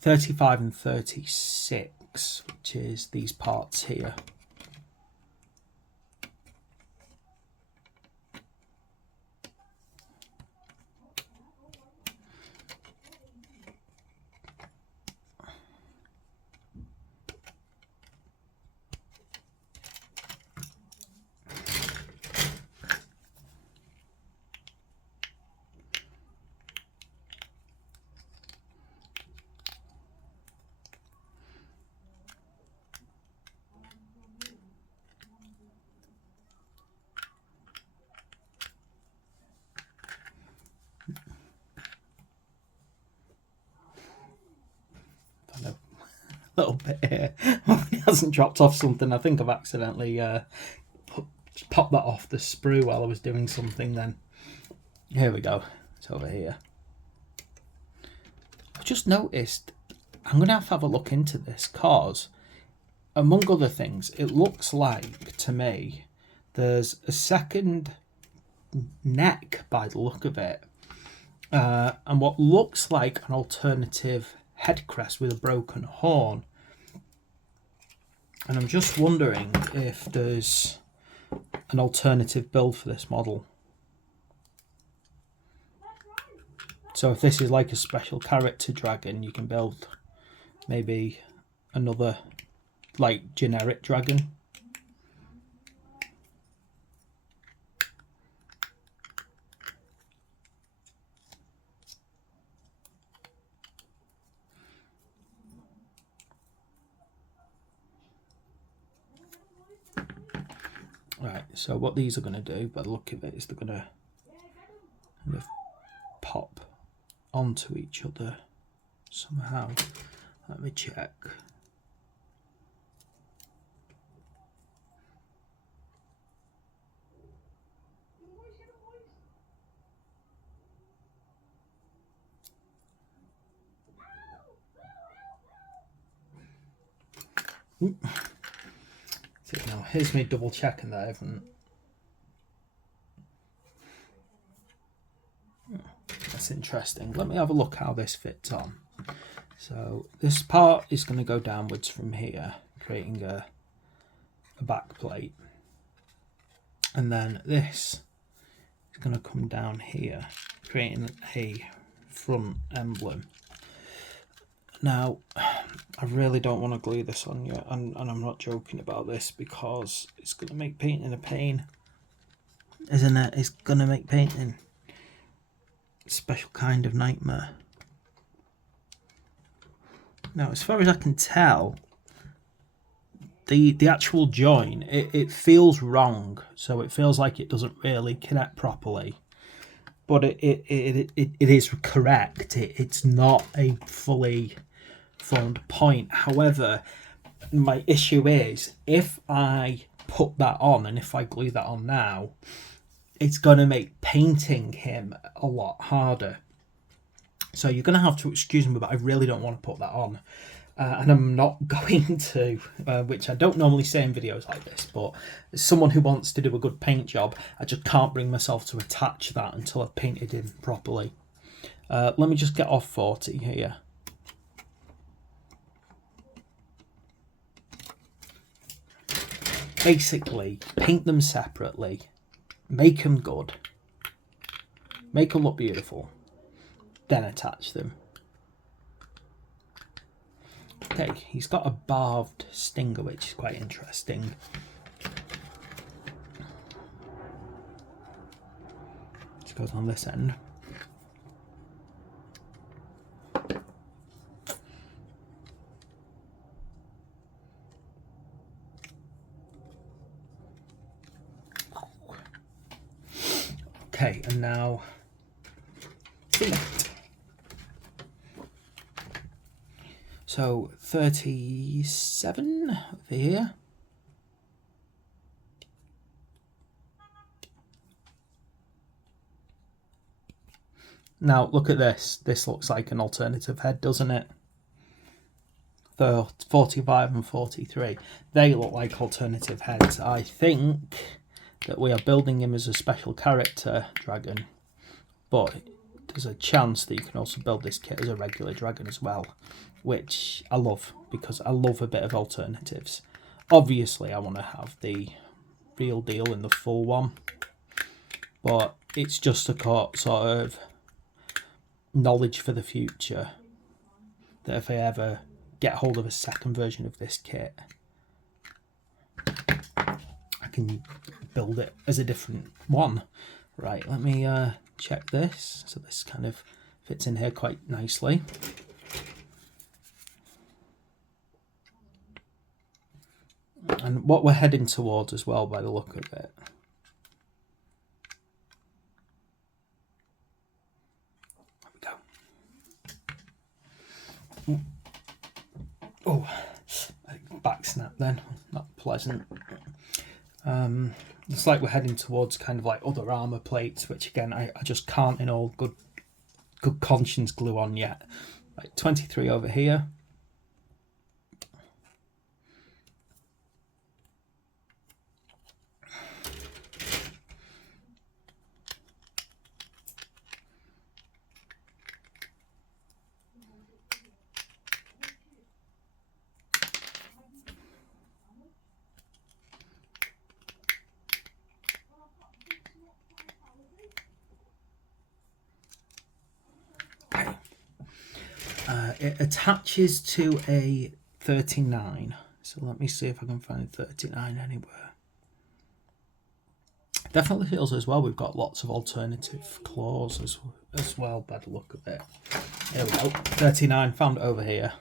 35 and 36, which is these parts here. Little bit here. He hasn't dropped off something. I think I've accidentally popped that off the sprue while I was doing something then. Here we go. It's over here. I've just noticed, I'm going to have a look into this because, among other things, it looks like, to me, there's a second neck by the look of it. And what looks like an alternative head crest with a broken horn, and I'm just wondering if there's an alternative build for this model. So if this is like a special character dragon, you can build maybe another like generic dragon. So what these are going to do, by the look of it, is they're going to kind of pop onto each other somehow. Let me check. So now here's me double checking that I haven't. That's interesting. Let me have a look how this fits on. So this part is going to go downwards from here, creating a back plate, and then this is going to come down here, creating a front emblem. Now, I really don't want to glue this on yet, and I'm not joking about this, because it's going to make painting a pain, isn't it? It's going to make painting a special kind of nightmare. Now, as far as I can tell, the actual join, it feels wrong, so it feels like it doesn't really connect properly. But it is correct. It's not a fully formed point. However, my issue is, if I put that on and if I glue that on now, it's going to make painting him a lot harder. So you're going to have to excuse me, but I really don't want to put that on. And I'm not going to, which I don't normally say in videos like this, but as someone who wants to do a good paint job, I just can't bring myself to attach that until I've painted him properly. Let me just get off 40 here. Basically, paint them separately, make them good, make them look beautiful, then attach them. Okay, he's got a barbed stinger, which is quite interesting. Which goes on this end. Okay, and now feet. So 37 over here. Now look at this. This looks like an alternative head, doesn't it? The 45 and 43. They look like alternative heads. I think that we are building him as a special character dragon, but there's a chance that you can also build this kit as a regular dragon as well, which I love, because I love a bit of alternatives. Obviously I want to have the real deal in the full one, but it's just a sort of knowledge for the future that if I ever get hold of a second version of this kit, I can build it as a different one. Right, let me check this. So this kind of fits in here quite nicely. And what we're heading towards as well, by the look of it, there we go. Oh, back snap then, not pleasant. It's like we're heading towards kind of like other armor plates, which again I just can't in all good conscience glue on yet. Right, 23 over here. It attaches to a 39, so let me see if I can find 39 anywhere. Definitely feels as well we've got lots of alternative claws as well by the look of it. There we go, 39, found it over here.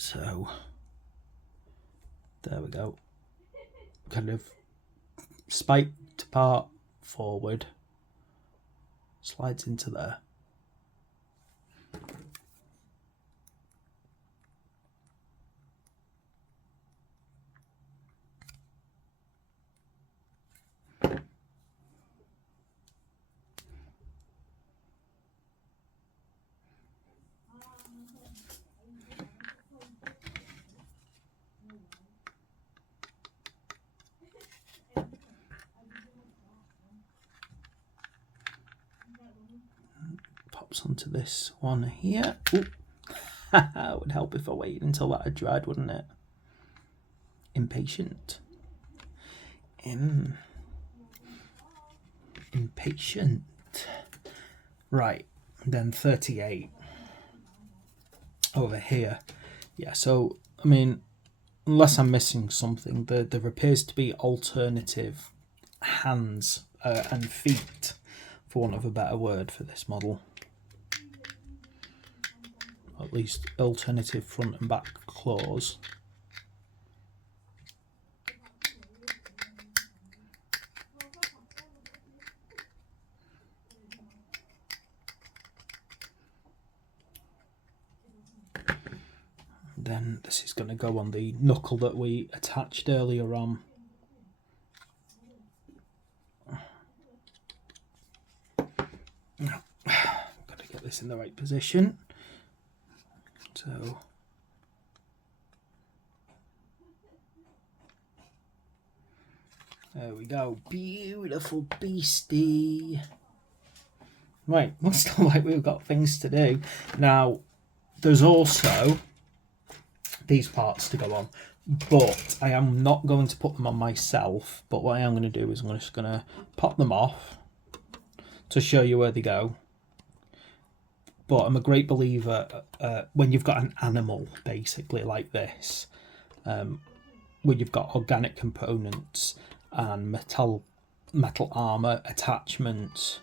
So there we go. Kind of spiked part forward, slides into there. Pops onto this one here. Ooh. It would help if I waited until that had dried, wouldn't it? Impatient. Impatient. Right, then 38 over here. Yeah, so I mean, unless I'm missing something, there appears to be alternative hands and feet, for want of a better word, for this model. At least alternative front and back claws. Then this is going to go on the knuckle that we attached earlier on. Now, got to get this in the right position. So there we go, beautiful beastie. Right, looks like we've got things to do. Now, there's also these parts to go on, but I am not going to put them on myself. But what I am going to do is I'm just going to pop them off to show you where they go. But I'm a great believer when you've got an animal basically like this, where you've got organic components and metal armor attachments,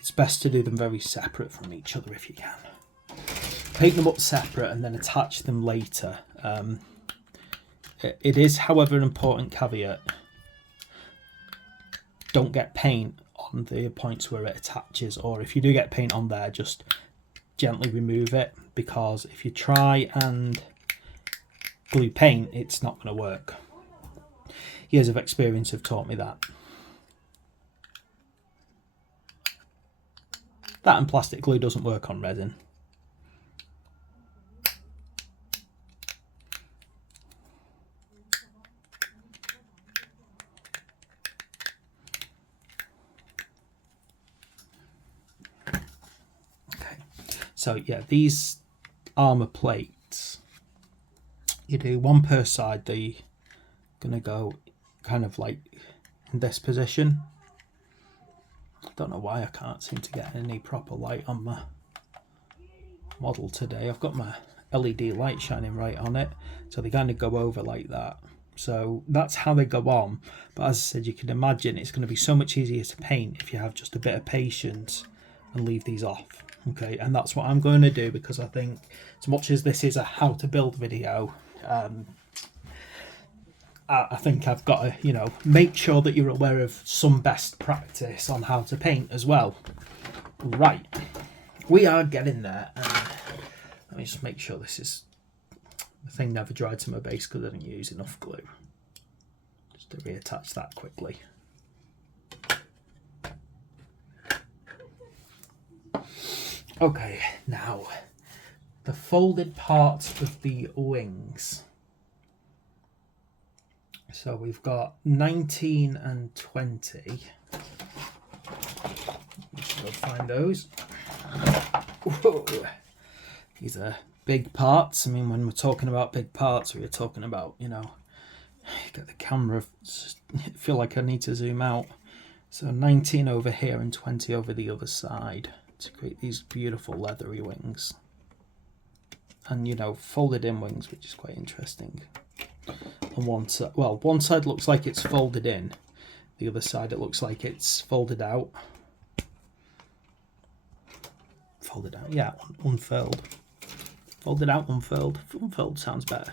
it's best to do them very separate from each other if you can. Paint them up separate and then attach them later. It is, however, an important caveat. Don't get paint on the points where it attaches, or if you do get paint on there, just gently remove it, because if you try and glue paint, it's not going to work. Years of experience have taught me that. That and plastic glue doesn't work on resin. So yeah, these armor plates, you do one per side. They're gonna go kind of like in this position. I don't know why I can't seem to get any proper light on my model today. I've got my LED light shining right on it, so they kind of go over like that. So that's how they go on. But as I said, you can imagine it's going to be so much easier to paint if you have just a bit of patience and leave these off. Okay, and that's what I'm going to do, because I think as much as this is a how to build video, I think I've got to, you know, make sure that you're aware of some best practice on how to paint as well. Right, we are getting there. Let me just make sure this is, the thing never dried to my base because I didn't use enough glue. Just to reattach that quickly. Okay, now the folded parts of the wings. So we've got 19 and 20. Let's go find those. Whoa. These are big parts. I mean, when we're talking about big parts, we're talking about, you know, get the camera, I feel like I need to zoom out. So 19 over here and 20 over the other side to create these beautiful leathery wings. And, you know, folded in wings, which is quite interesting. On one side, well, one side looks like it's folded in, the other side it looks like it's folded out. Folded out, yeah, unfurled. Folded out, unfurled. Unfurled sounds better.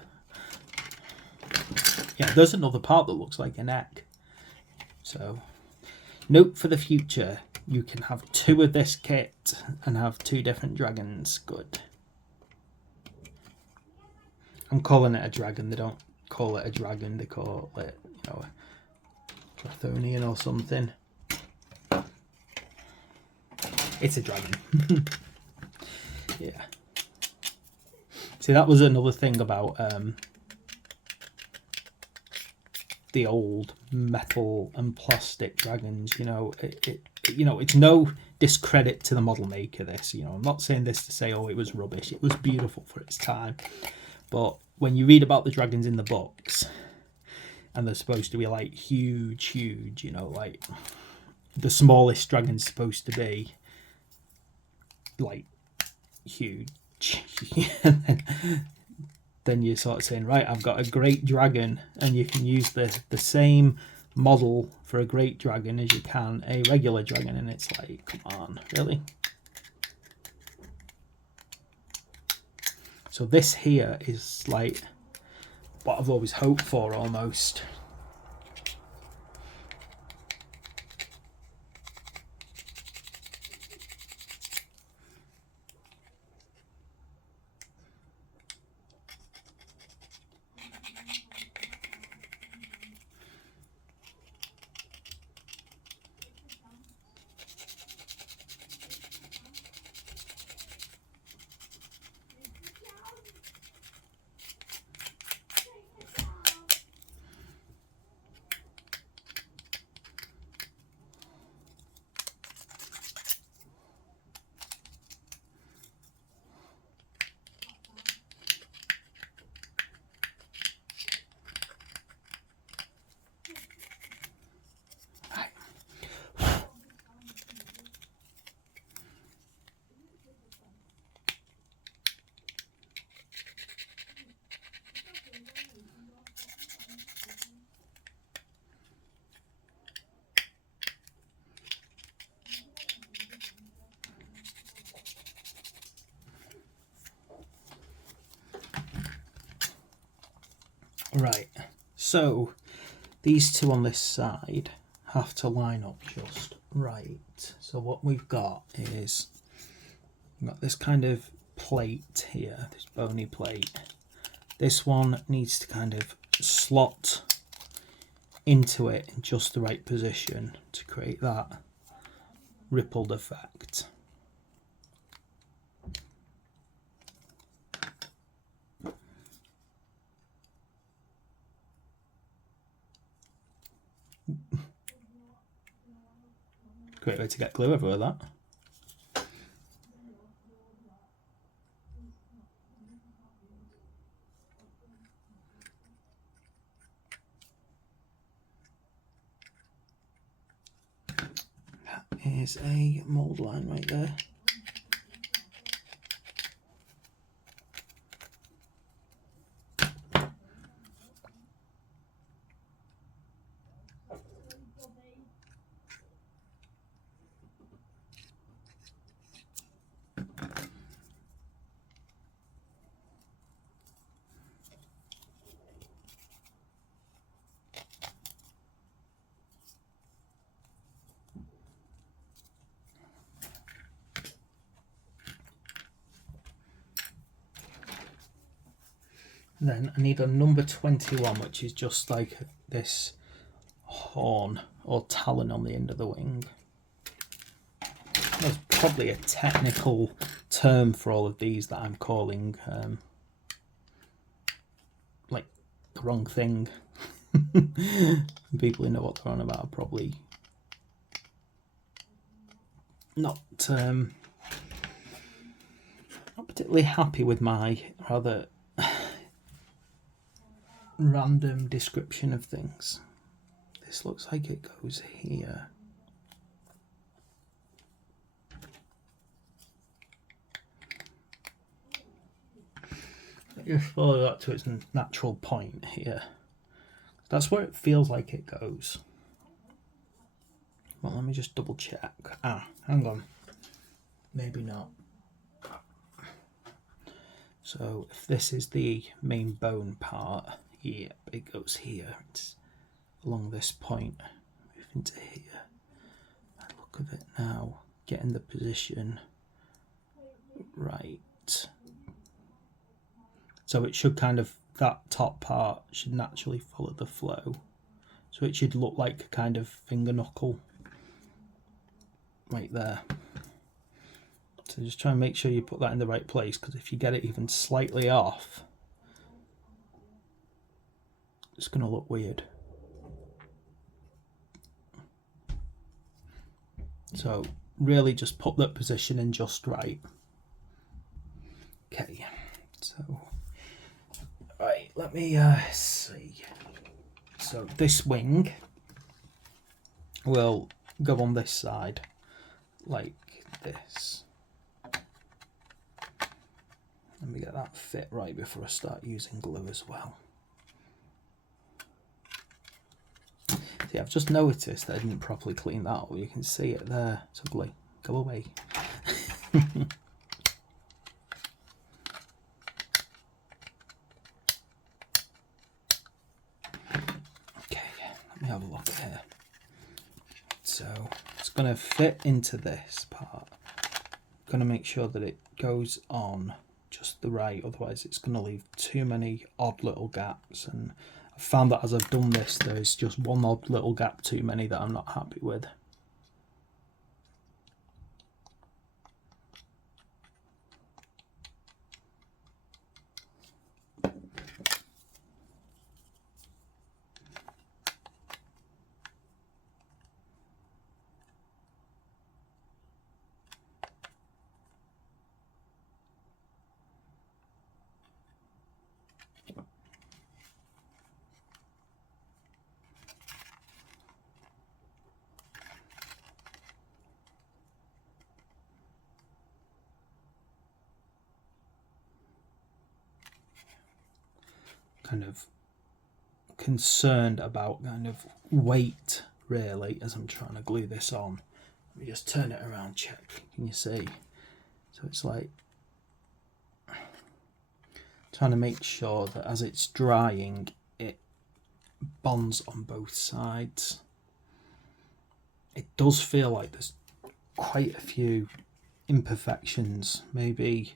Yeah, there's another part that looks like a neck. So, note for the future, you can have 2 of this kit and have 2 different dragons. Good. I'm calling it a dragon. They don't call it a dragon. They call it, you know, a Dracothion or something. It's a dragon. Yeah. See, that was another thing about the old metal and plastic dragons. You know, it's no discredit to the model maker. This, you know, I'm not saying this to say, oh, it was rubbish. It was beautiful for its time. But when you read about the dragons in the books, and they're supposed to be like huge, you know, like the smallest dragon's supposed to be like huge. Then you're sort of saying, right, I've got a great dragon, and you can use the same model for a great dragon as you can a regular dragon, and it's like, come on, really? So this here is like what I've always hoped for, almost. Right, so these 2 on this side have to line up just right. So what we've got is, we've got this kind of plate here, this bony plate. This one needs to kind of slot into it in just the right position to create that rippled effect. Great way to get glue everywhere, that. That is a mould line right there. Then I need a number 21, which is just like this horn or talon on the end of the wing. There's probably a technical term for all of these that I'm calling like the wrong thing. People who know what they're on about are probably not particularly happy with my rather random description of things. This looks like it goes here. Just follow that to its natural point here. That's where it feels like it goes. Well, let me just double check. Hang on. Maybe not. So if this is the main bone part, yep, it goes here. It's along this point, move into here. I look at it now, get in the position right. So it should kind of, that top part should naturally follow the flow. So it should look like a kind of finger knuckle right there. So just try and make sure you put that in the right place, because if you get it even slightly off, it's going to look weird. So really just put that position in just right. Okay, so right, let me see. So this wing will go on this side like this. Let me get that fit right before I start using glue as well. See, I've just noticed that I didn't properly clean that up. You can see it there. It's ugly. Go away. Okay, let me have a look here. So it's going to fit into this part. I'm going to make sure that it goes on just the right, otherwise it's going to leave too many odd little gaps, and I've found that as I've done this, there's just one odd little gap too many that I'm not happy with. Kind of concerned about kind of weight really as I'm trying to glue this on. Let me just turn it around, check. Can you see? So it's like trying to make sure that as it's drying it bonds on both sides. It does feel like there's quite a few imperfections, maybe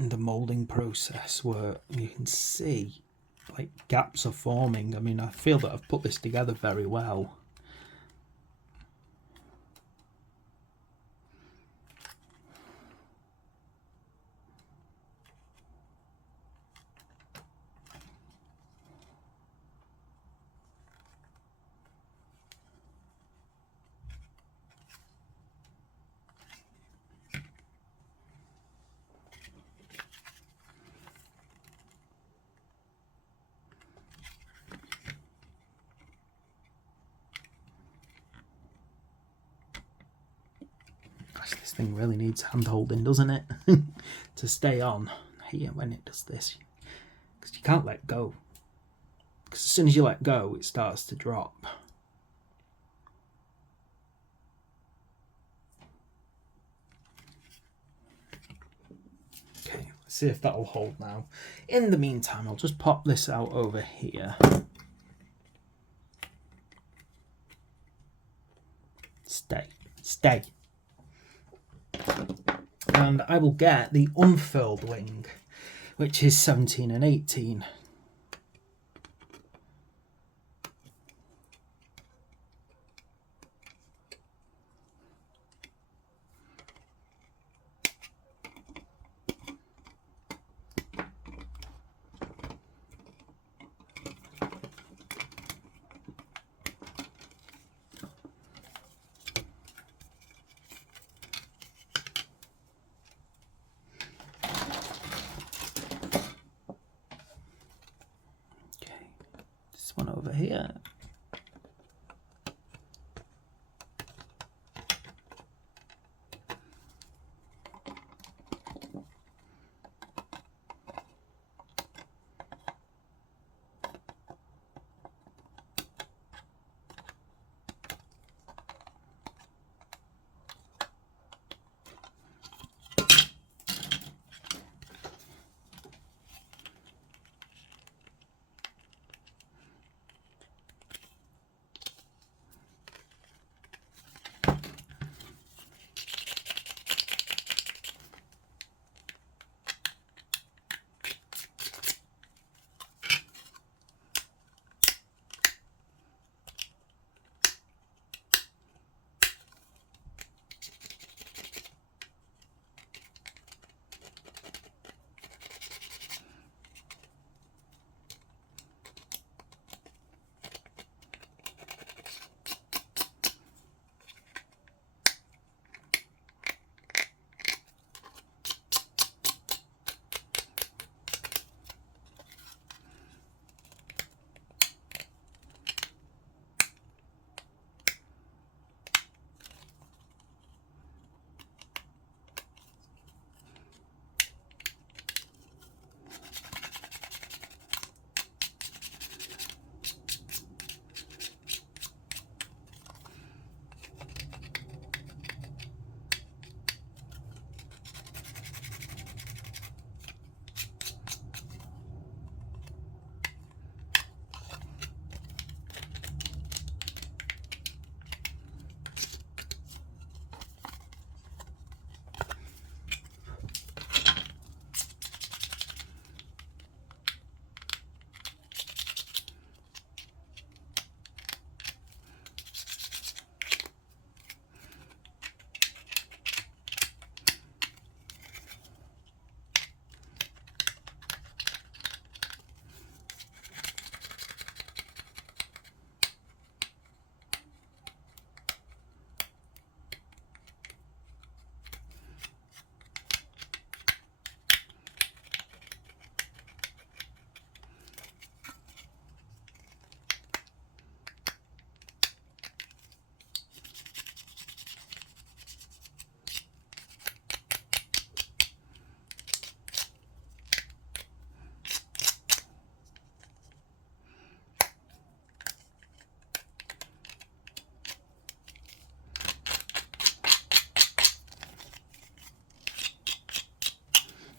in the moulding process, where you can see like gaps are forming. I mean, I feel that I've put this together very well. This thing really needs hand holding, doesn't it? To stay on here when it does this, because you can't let go, because as soon as you let go it starts to drop. Okay, let's see if that'll hold now. In the meantime, I'll just pop this out over here. Stay. And I will get the unfurled wing, which is 17 and 18. One over here.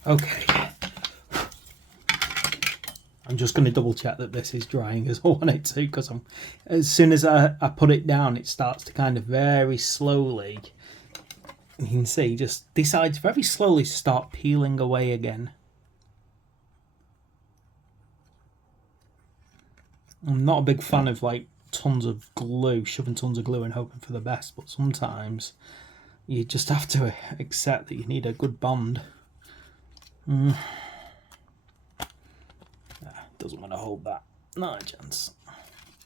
Okay. I'm just going to double check that this is drying as I want it to, because as soon as I put it down, it starts to kind of very slowly, you can see, just decides very slowly to start peeling away again. I'm not a big fan of like tons of glue, shoving tons of glue and hoping for the best, but sometimes you just have to accept that you need a good bond. Doesn't want to hold that. Not a chance.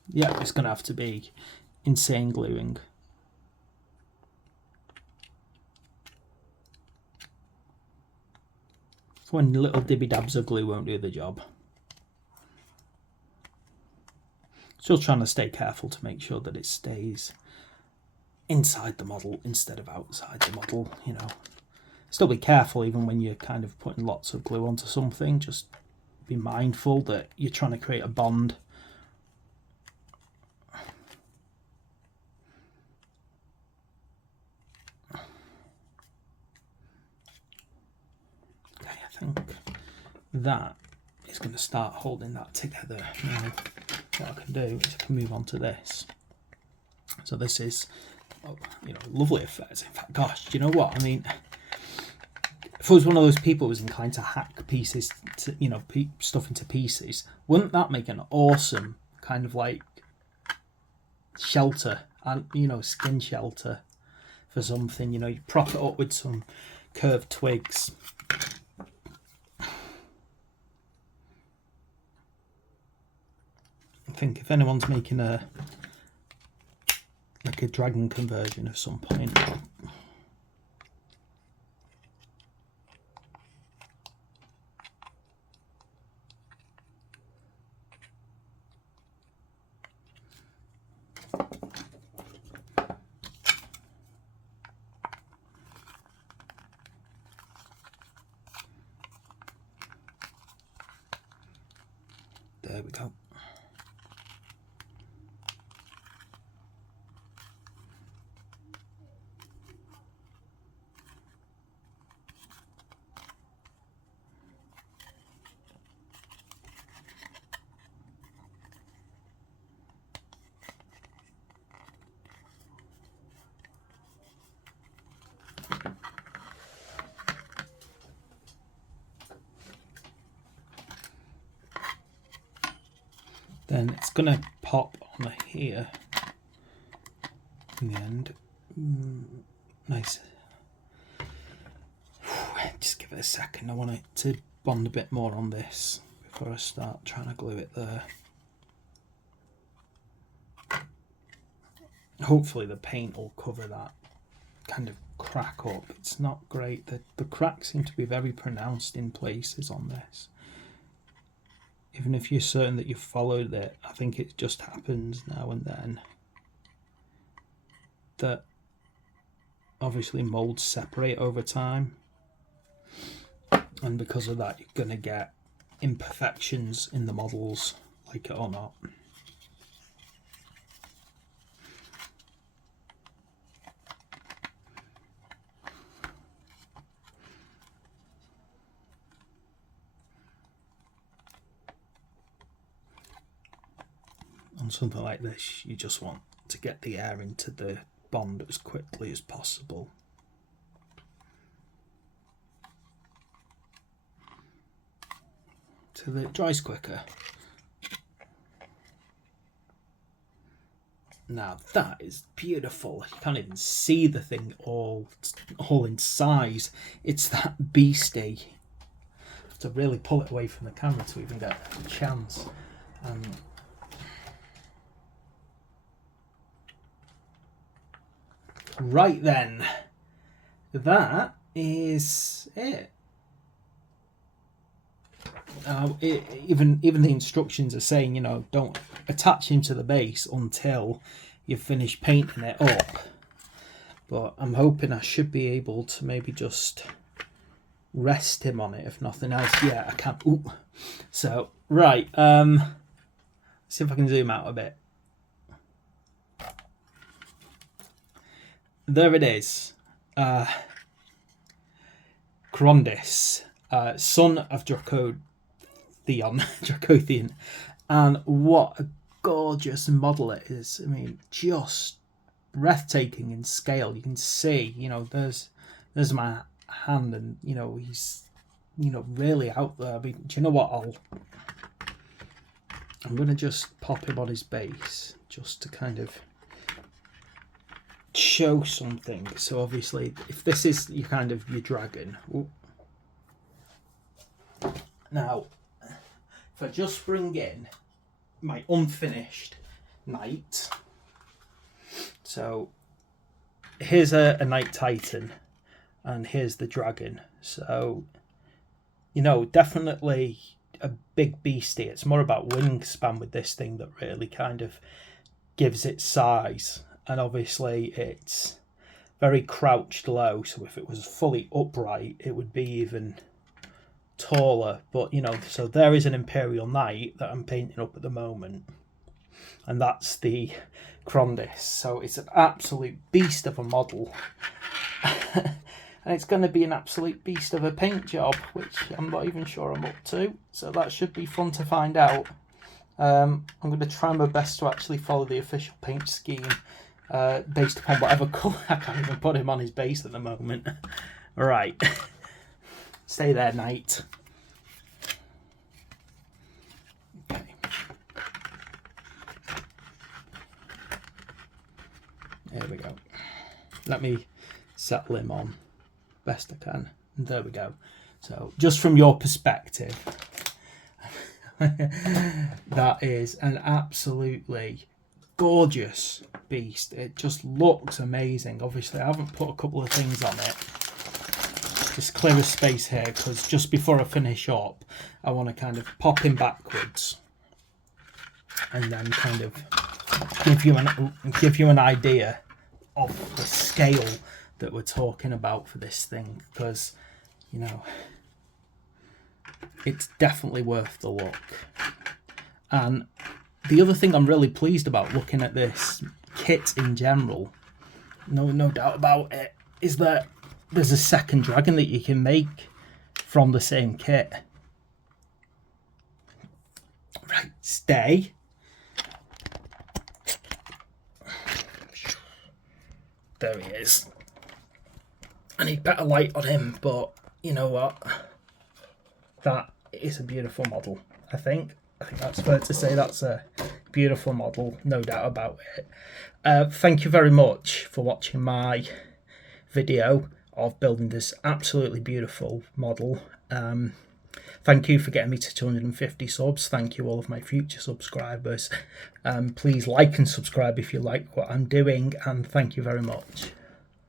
Yeah, it's going to have to be insane gluing. When little dibby dabs of glue won't do the job. Still trying to stay careful to make sure that it stays inside the model instead of outside the model, you know. Still be careful even when you're kind of putting lots of glue onto something. Just be mindful that you're trying to create a bond. Okay, I think that is going to start holding that together. Now, what I can do is I can move on to this. So this is, you know, lovely effects. In fact, gosh, do you know what? I mean, if I was one of those people who was inclined to hack pieces, to, you know, stuff into pieces, wouldn't that make an awesome kind of like shelter, and you know, skin shelter for something? You know, you prop it up with some curved twigs. I think if anyone's making a dragon conversion of some point. There we go. Then it's going to pop on here in the end. Nice. Just give it a second. I want it to bond a bit more on this before I start trying to glue it there. Hopefully the paint will cover that kind of crack up. It's not great. The cracks seem to be very pronounced in places on this. Even if you're certain that you've followed it, I think it just happens now and then that obviously molds separate over time, and because of that you're going to get imperfections in the models, like it or not. On something like this, you just want to get the air into the bond as quickly as possible. So that it dries quicker. Now that is beautiful. You can't even see the thing all in size. It's that beastie. I have to really pull it away from the camera to even get a chance. Right then, that is it. Even the instructions are saying, you know, don't attach him to the base until you've finished painting it up. But I'm hoping I should be able to maybe just rest him on it, if nothing else. Yeah, I can. Ooh. So, right. See if I can zoom out a bit. There it is. Krondys. son of Dracothion, and what a gorgeous model it is. I mean, just breathtaking in scale. You can see, there's my hand, and he's really out there. I mean, do you know what? I'm gonna just pop him on his base just to kind of show something. So obviously, if this is your dragon, now if I just bring in my unfinished knight, so here's a knight titan, and here's the dragon. So definitely a big beastie. It's more about wingspan with this thing that really kind of gives it size. And obviously it's very crouched low, so if it was fully upright it would be even taller. But so there is an Imperial Knight that I'm painting up at the moment, and that's the Krondys. So it's an absolute beast of a model. And it's going to be an absolute beast of a paint job, which I'm not even sure I'm up to. So that should be fun to find out. I'm going to try my best to actually follow the official paint scheme based upon whatever colour. I can't even put him on his base at the moment. Right. Stay there, knight. Okay. There we go. Let me settle him on best I can. And there we go. So just from your perspective, that is an absolutely gorgeous beast. It just looks amazing. Obviously I haven't put a couple of things on it. Just clear a space here, because just before I finish up I want to kind of pop him backwards and then kind of give you an idea of the scale that we're talking about for this thing, because it's definitely worth the look. And the other thing I'm really pleased about looking at this kit in general, no doubt about it, is that there's a second dragon that you can make from the same kit. Right, stay. There he is. I need better light on him, but you know what? That is a beautiful model, I think. I think that's fair to say that's a beautiful model, no doubt about it. Thank you very much for watching my video of building this absolutely beautiful model. Thank you for getting me to 250 subs. Thank you all of my future subscribers. Please like and subscribe if you like what I'm doing, and thank you very much.